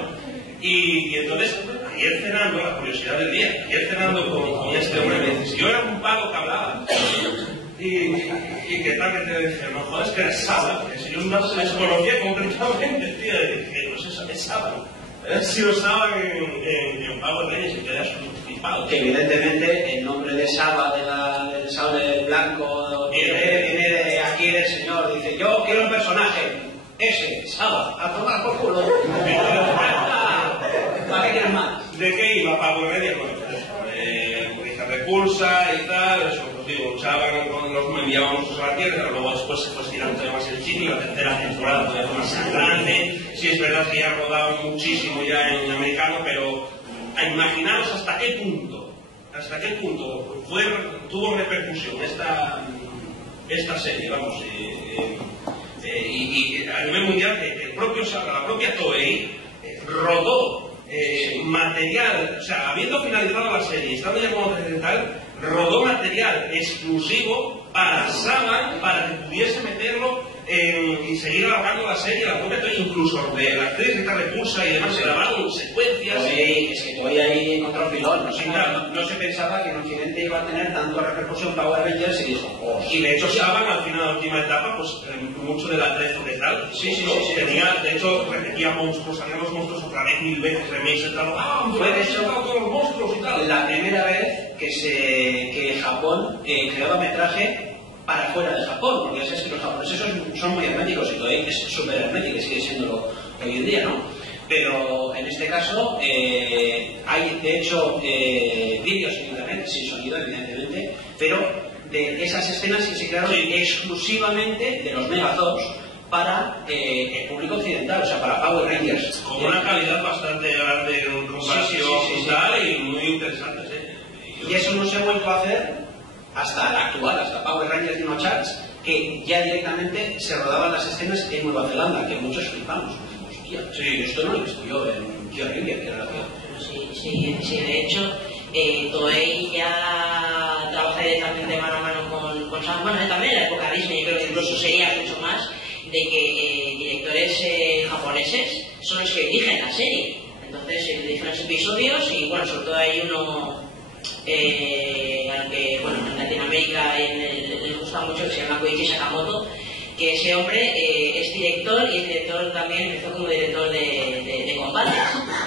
Y entonces, ayer cenando, la curiosidad del día, ayer cenando con este hombre, me dice, yo era un pavo que hablaba. Y que tal que te dije, no jodas que eres Saban, que si yo no se les conocía completamente, tío, dije, pues eso es Saban. He sido Saban en Power Rangers y quedas flipado. Que evidentemente el nombre de Saba, del sable blanco, viene de aquí del señor. Dice, yo quiero un personaje, ese, Saba, a tomar por culo. ¿Para qué quieres más? ¿De qué iba Power Rangers? Bueno, hija repulsa y tal, eso, pues digo, luchaban con los enviábamos a la tierra, pero luego después se fue estirando todavía más el chico y la tercera temporada todavía fue más sangrante. Sí, es verdad que ya rodaban muchísimo ya en americano, pero imaginaos hasta qué punto tuvo repercusión esta serie, vamos, y a nivel mundial que la propia Toei rodó material, o sea, habiendo finalizado la serie, estando ya como occidental, rodó material exclusivo para Saban, para que pudiese meterlo y seguir alargando la serie, la propia Toei, incluso de la actriz esta repulsa y demás, se grabaron secuencias. Es que Toei ahí encontró filón, no se pensaba que en Occidente iba a tener tanto repercusión Power Rangers y dijo, y de hecho Saban al final de la última etapa, pues mucho de la 3 de tal, tenía, de hecho repetía monstruos, salían los monstruos otra vez 1000 veces, remakes y tal, fue de hecho todos los monstruos y tal. La primera vez que Japón creaba metraje para fuera de Japón, porque ya sabes que los japoneses son muy herméticos y Toei es súper hermético y sigue siendo hoy en día, ¿no? Pero en este caso hay de hecho vídeos en internet, sin sonido evidentemente, pero de esas escenas que se crearon exclusivamente de los Megazords para el público occidental, o sea, para Power Rangers. Con una calidad bastante grande en comparación tal y muy interesante, Y eso no se ha vuelto a hacer hasta la actual, hasta Power Rangers Dino Charge, que ya directamente se rodaban las escenas en Nueva Zelanda, que muchos flipamos. Hostia, esto no lo he visto yo en Gear Ranger, que era la ciudad. Sí, de hecho, Toei ya trabaja directamente mano a mano con Saban. Bueno, también en la época Disney, yo creo que incluso sería mucho más, de que directores japoneses son los que dirigen la serie. Entonces, dirigen los episodios y, bueno, sobre todo hay uno al que, bueno, en Latinoamérica les gusta mucho, que se llama Koichi Sakamoto, que ese hombre es director y es director también, empezó como director de combates.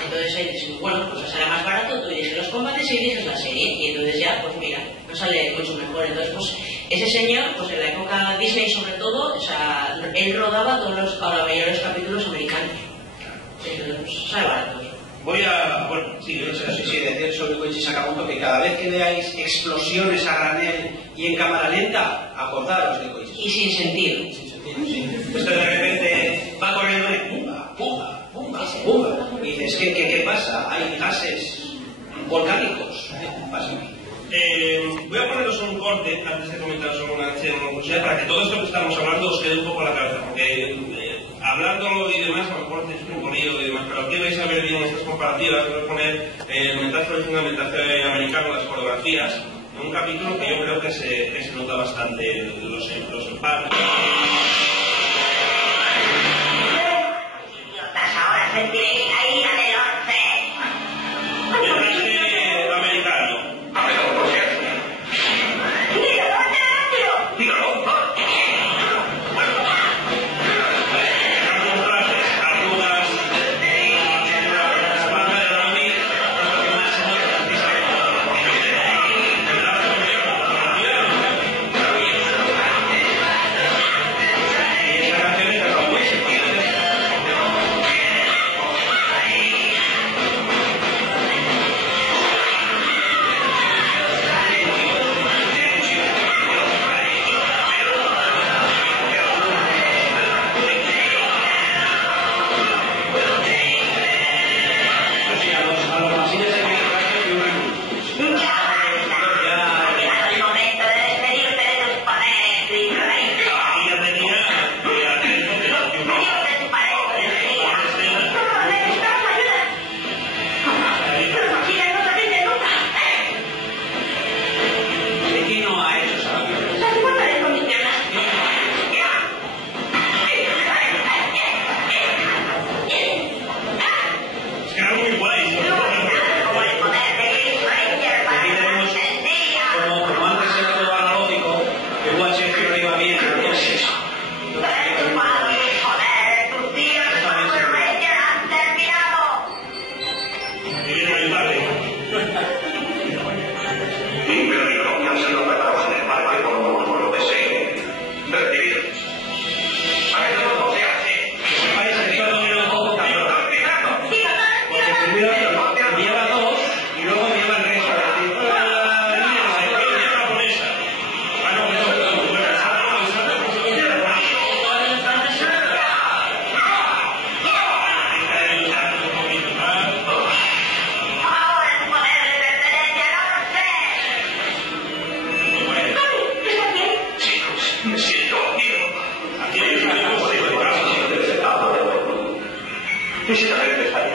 Entonces él dice, bueno, pues será más barato, tú diriges los combates y diriges la serie. Y entonces ya, pues mira, nos sale mucho mejor. Entonces, pues ese señor, pues en la época Disney sobre todo, o sea, él rodaba todos los, la mayoría de los capítulos americanos. Entonces, pues, sale barato. Bueno, sí, decir sobre Koichi Sakamoto que cada vez que veáis explosiones a granel y en cámara lenta, acordaros de Koichi. Y sin sentido. Pues de repente va corriendo y ¡pumba, pumba, pumba, pumba! Y dices, ¿qué pasa? Hay gases volcánicos. Pasa. Voy a poneros un corte antes de comentar sobre una curiosidad para que todo esto que estamos hablando os quede un poco a la cabeza, porque hablándolo y demás, a lo mejor tenéis un polío y demás, pero aquí vais a ver bien estas comparativas. Voy a poner el mensaje original, el mensaje americano, las coreografías, en un capítulo que yo creo que se nota bastante los empates. Ahora sentiréis la ira del orfe. Mensaje americano.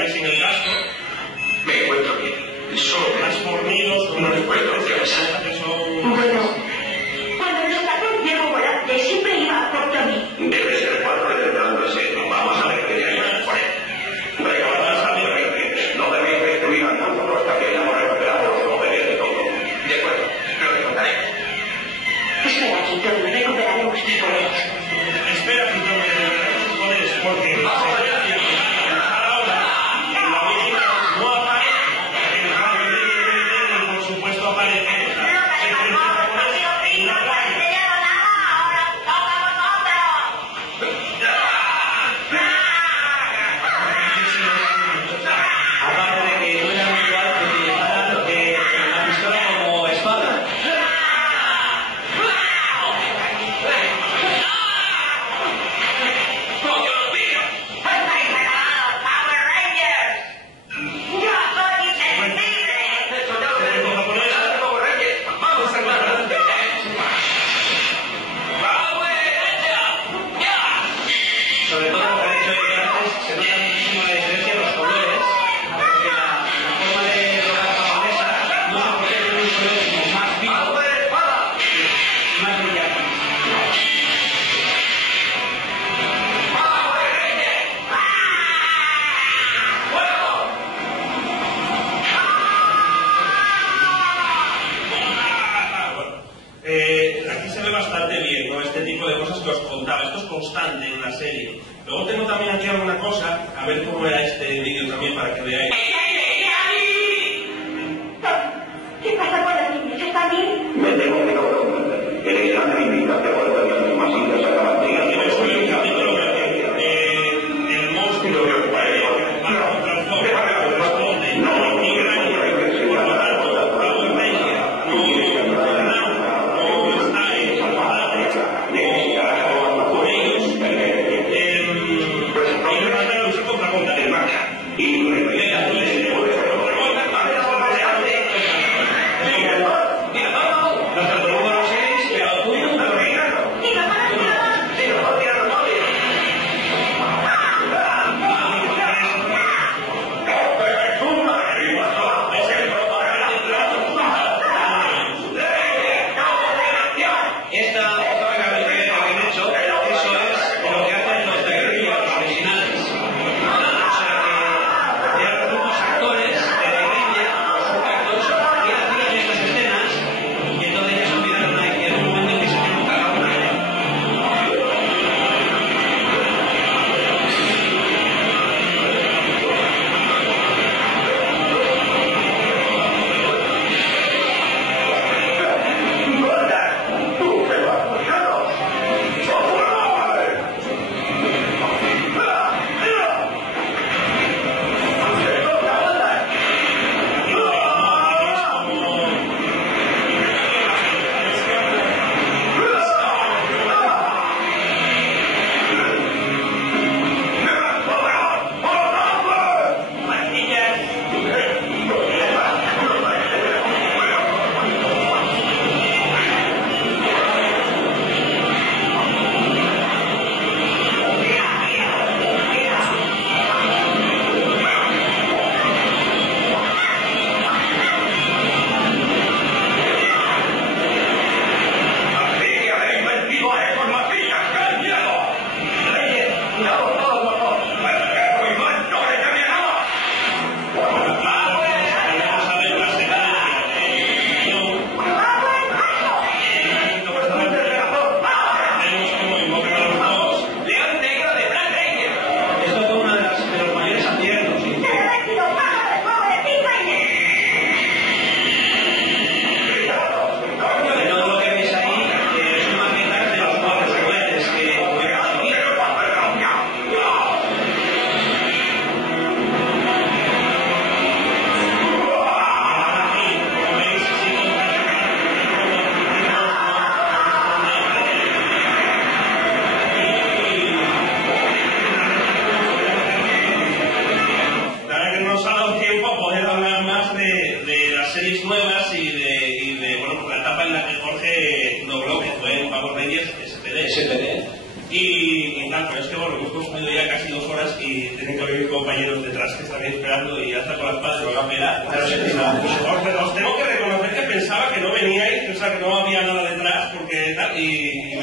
Sin el casco, me encuentro bien. Solo más fornidos, no recuerdo que son... Bueno, cuando nos sacó el viejo volante, siempre iba a por Tony. debe ser cuando le tratándose. Vamos a ver qué hay por él. Recordad, no debéis destruir a nosotros hasta que hayamos recuperado los poderes de todo. De acuerdo, lo recordaré. Espera aquí, Tony, recuperaremos tus poderes. Espera, que no me recuperaremos tus poderes, porque la secuencia que ahora en la Biblia no aparece, en el radio de por supuesto aparece. Aparte de que no era habitual que utilizaran la pistola como espada. Sobre todo por el hecho de que antes se nota muchísimo la diferencia en los colores, porque la forma de rodar japonesa no sé por qué tiene un color como más vivo y más brillante. Aquí se ve bastante bien, ¿no? Este tipo de cosas que os contaba. Esto es constante en la serie. Luego tengo también aquí alguna cosa, a ver cómo era este vídeo también para que veáis. ¿Qué pasa con las niñas? ¿Están bien? Me tengo que comprender. El examen indica que vuelve a las masivas acaban de Aquí veis un capítulo en el que el monstruo va contra el zorro, responde, no tiene daño, por lo tanto, Power Ranger no está en combate con ellos, y le mandan a luchar contra Contra. y Vamos todos los dos. ¡No me cambie nada! Vamos a ver la secuencia vemos cómo invocan a los magos. ¡León negro de Black Ranger! Esto fue uno de los mayores aciertos. ¿Sí? Todo lo que veis ahí son maquetas de los cuatro juguetes que tuvieron aquí. La verdad que no nos ha dado tiempo a poder hablar más de las series nuevas y de bueno, pues la etapa en la que Jorge dobló, que fue en Power Rangers SPD. Y tal, pero es que bueno, hemos consumido ya casi 2 horas y tienen que venir compañeros detrás que están ahí esperando y hasta con las patas se van a pegar. Jorge, os tengo que reconocer que pensaba que no veníais, o sea, que no había nada detrás, porque tal, y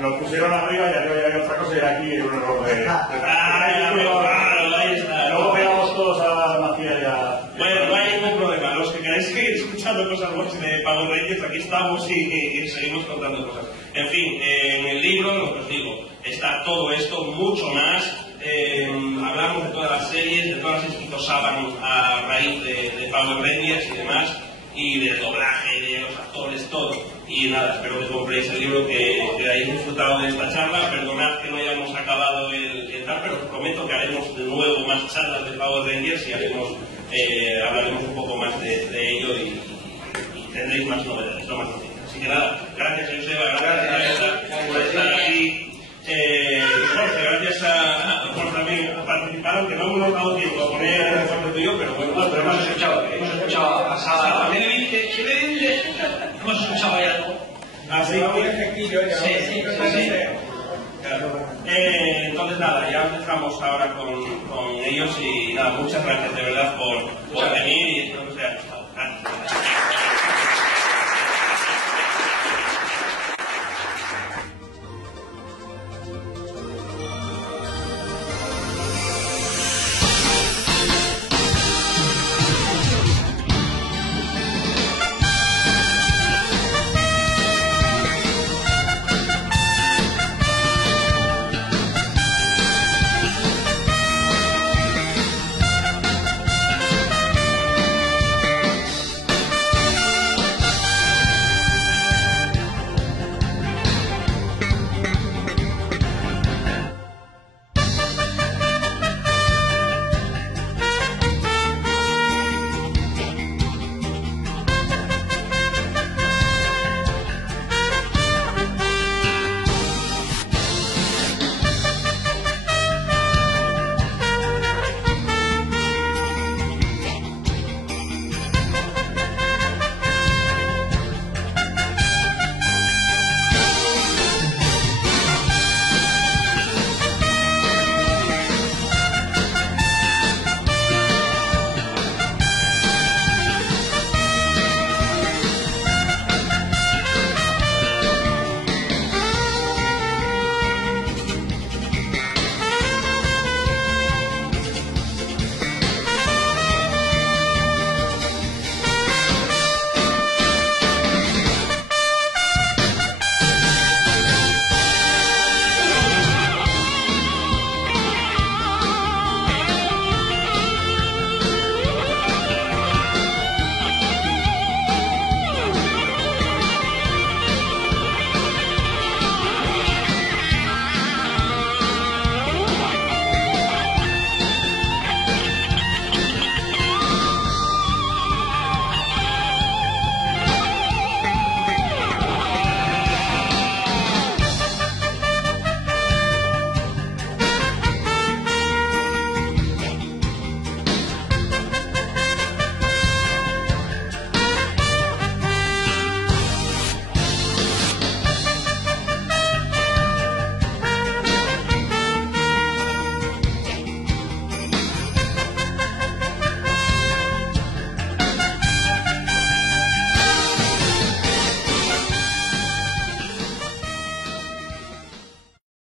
Lo pusieron arriba y arriba ya había otra cosa y aquí un error de... claro, ahí está. Luego pegamos todos a la Macía y a... Bueno, no hay ningún problema. Los que queráis seguir escuchando cosas buenas de Power Rangers, aquí estamos y seguimos contando cosas. En fin, en el libro, lo que os digo, está todo esto, mucho más. Hablamos de todas las series, de todas las que hizo Saban a raíz de Power Rangers y demás, y del doblaje, de los actores, todo. Y nada, espero que compréis el libro, que hayáis disfrutado de esta charla. Perdonad que no hayamos acabado el tal, pero os prometo que haremos de nuevo más charlas de Power Rangers y hablaremos un poco más de ello y tendréis más novedades, no más noticias. Así que nada, gracias Joseba, gracias por estar aquí. Jorge, gracias a por también participar, aunque no hemos dado tiempo a poner el recuerdo tuyo, pero bueno, Pero hemos escuchado a Saba. ¿Qué le dice? Hemos escuchado ahí algo. Así Sí. claro. Entonces nada, ya empezamos ahora con ellos y nada, muchas gracias de verdad por venir y espero que sea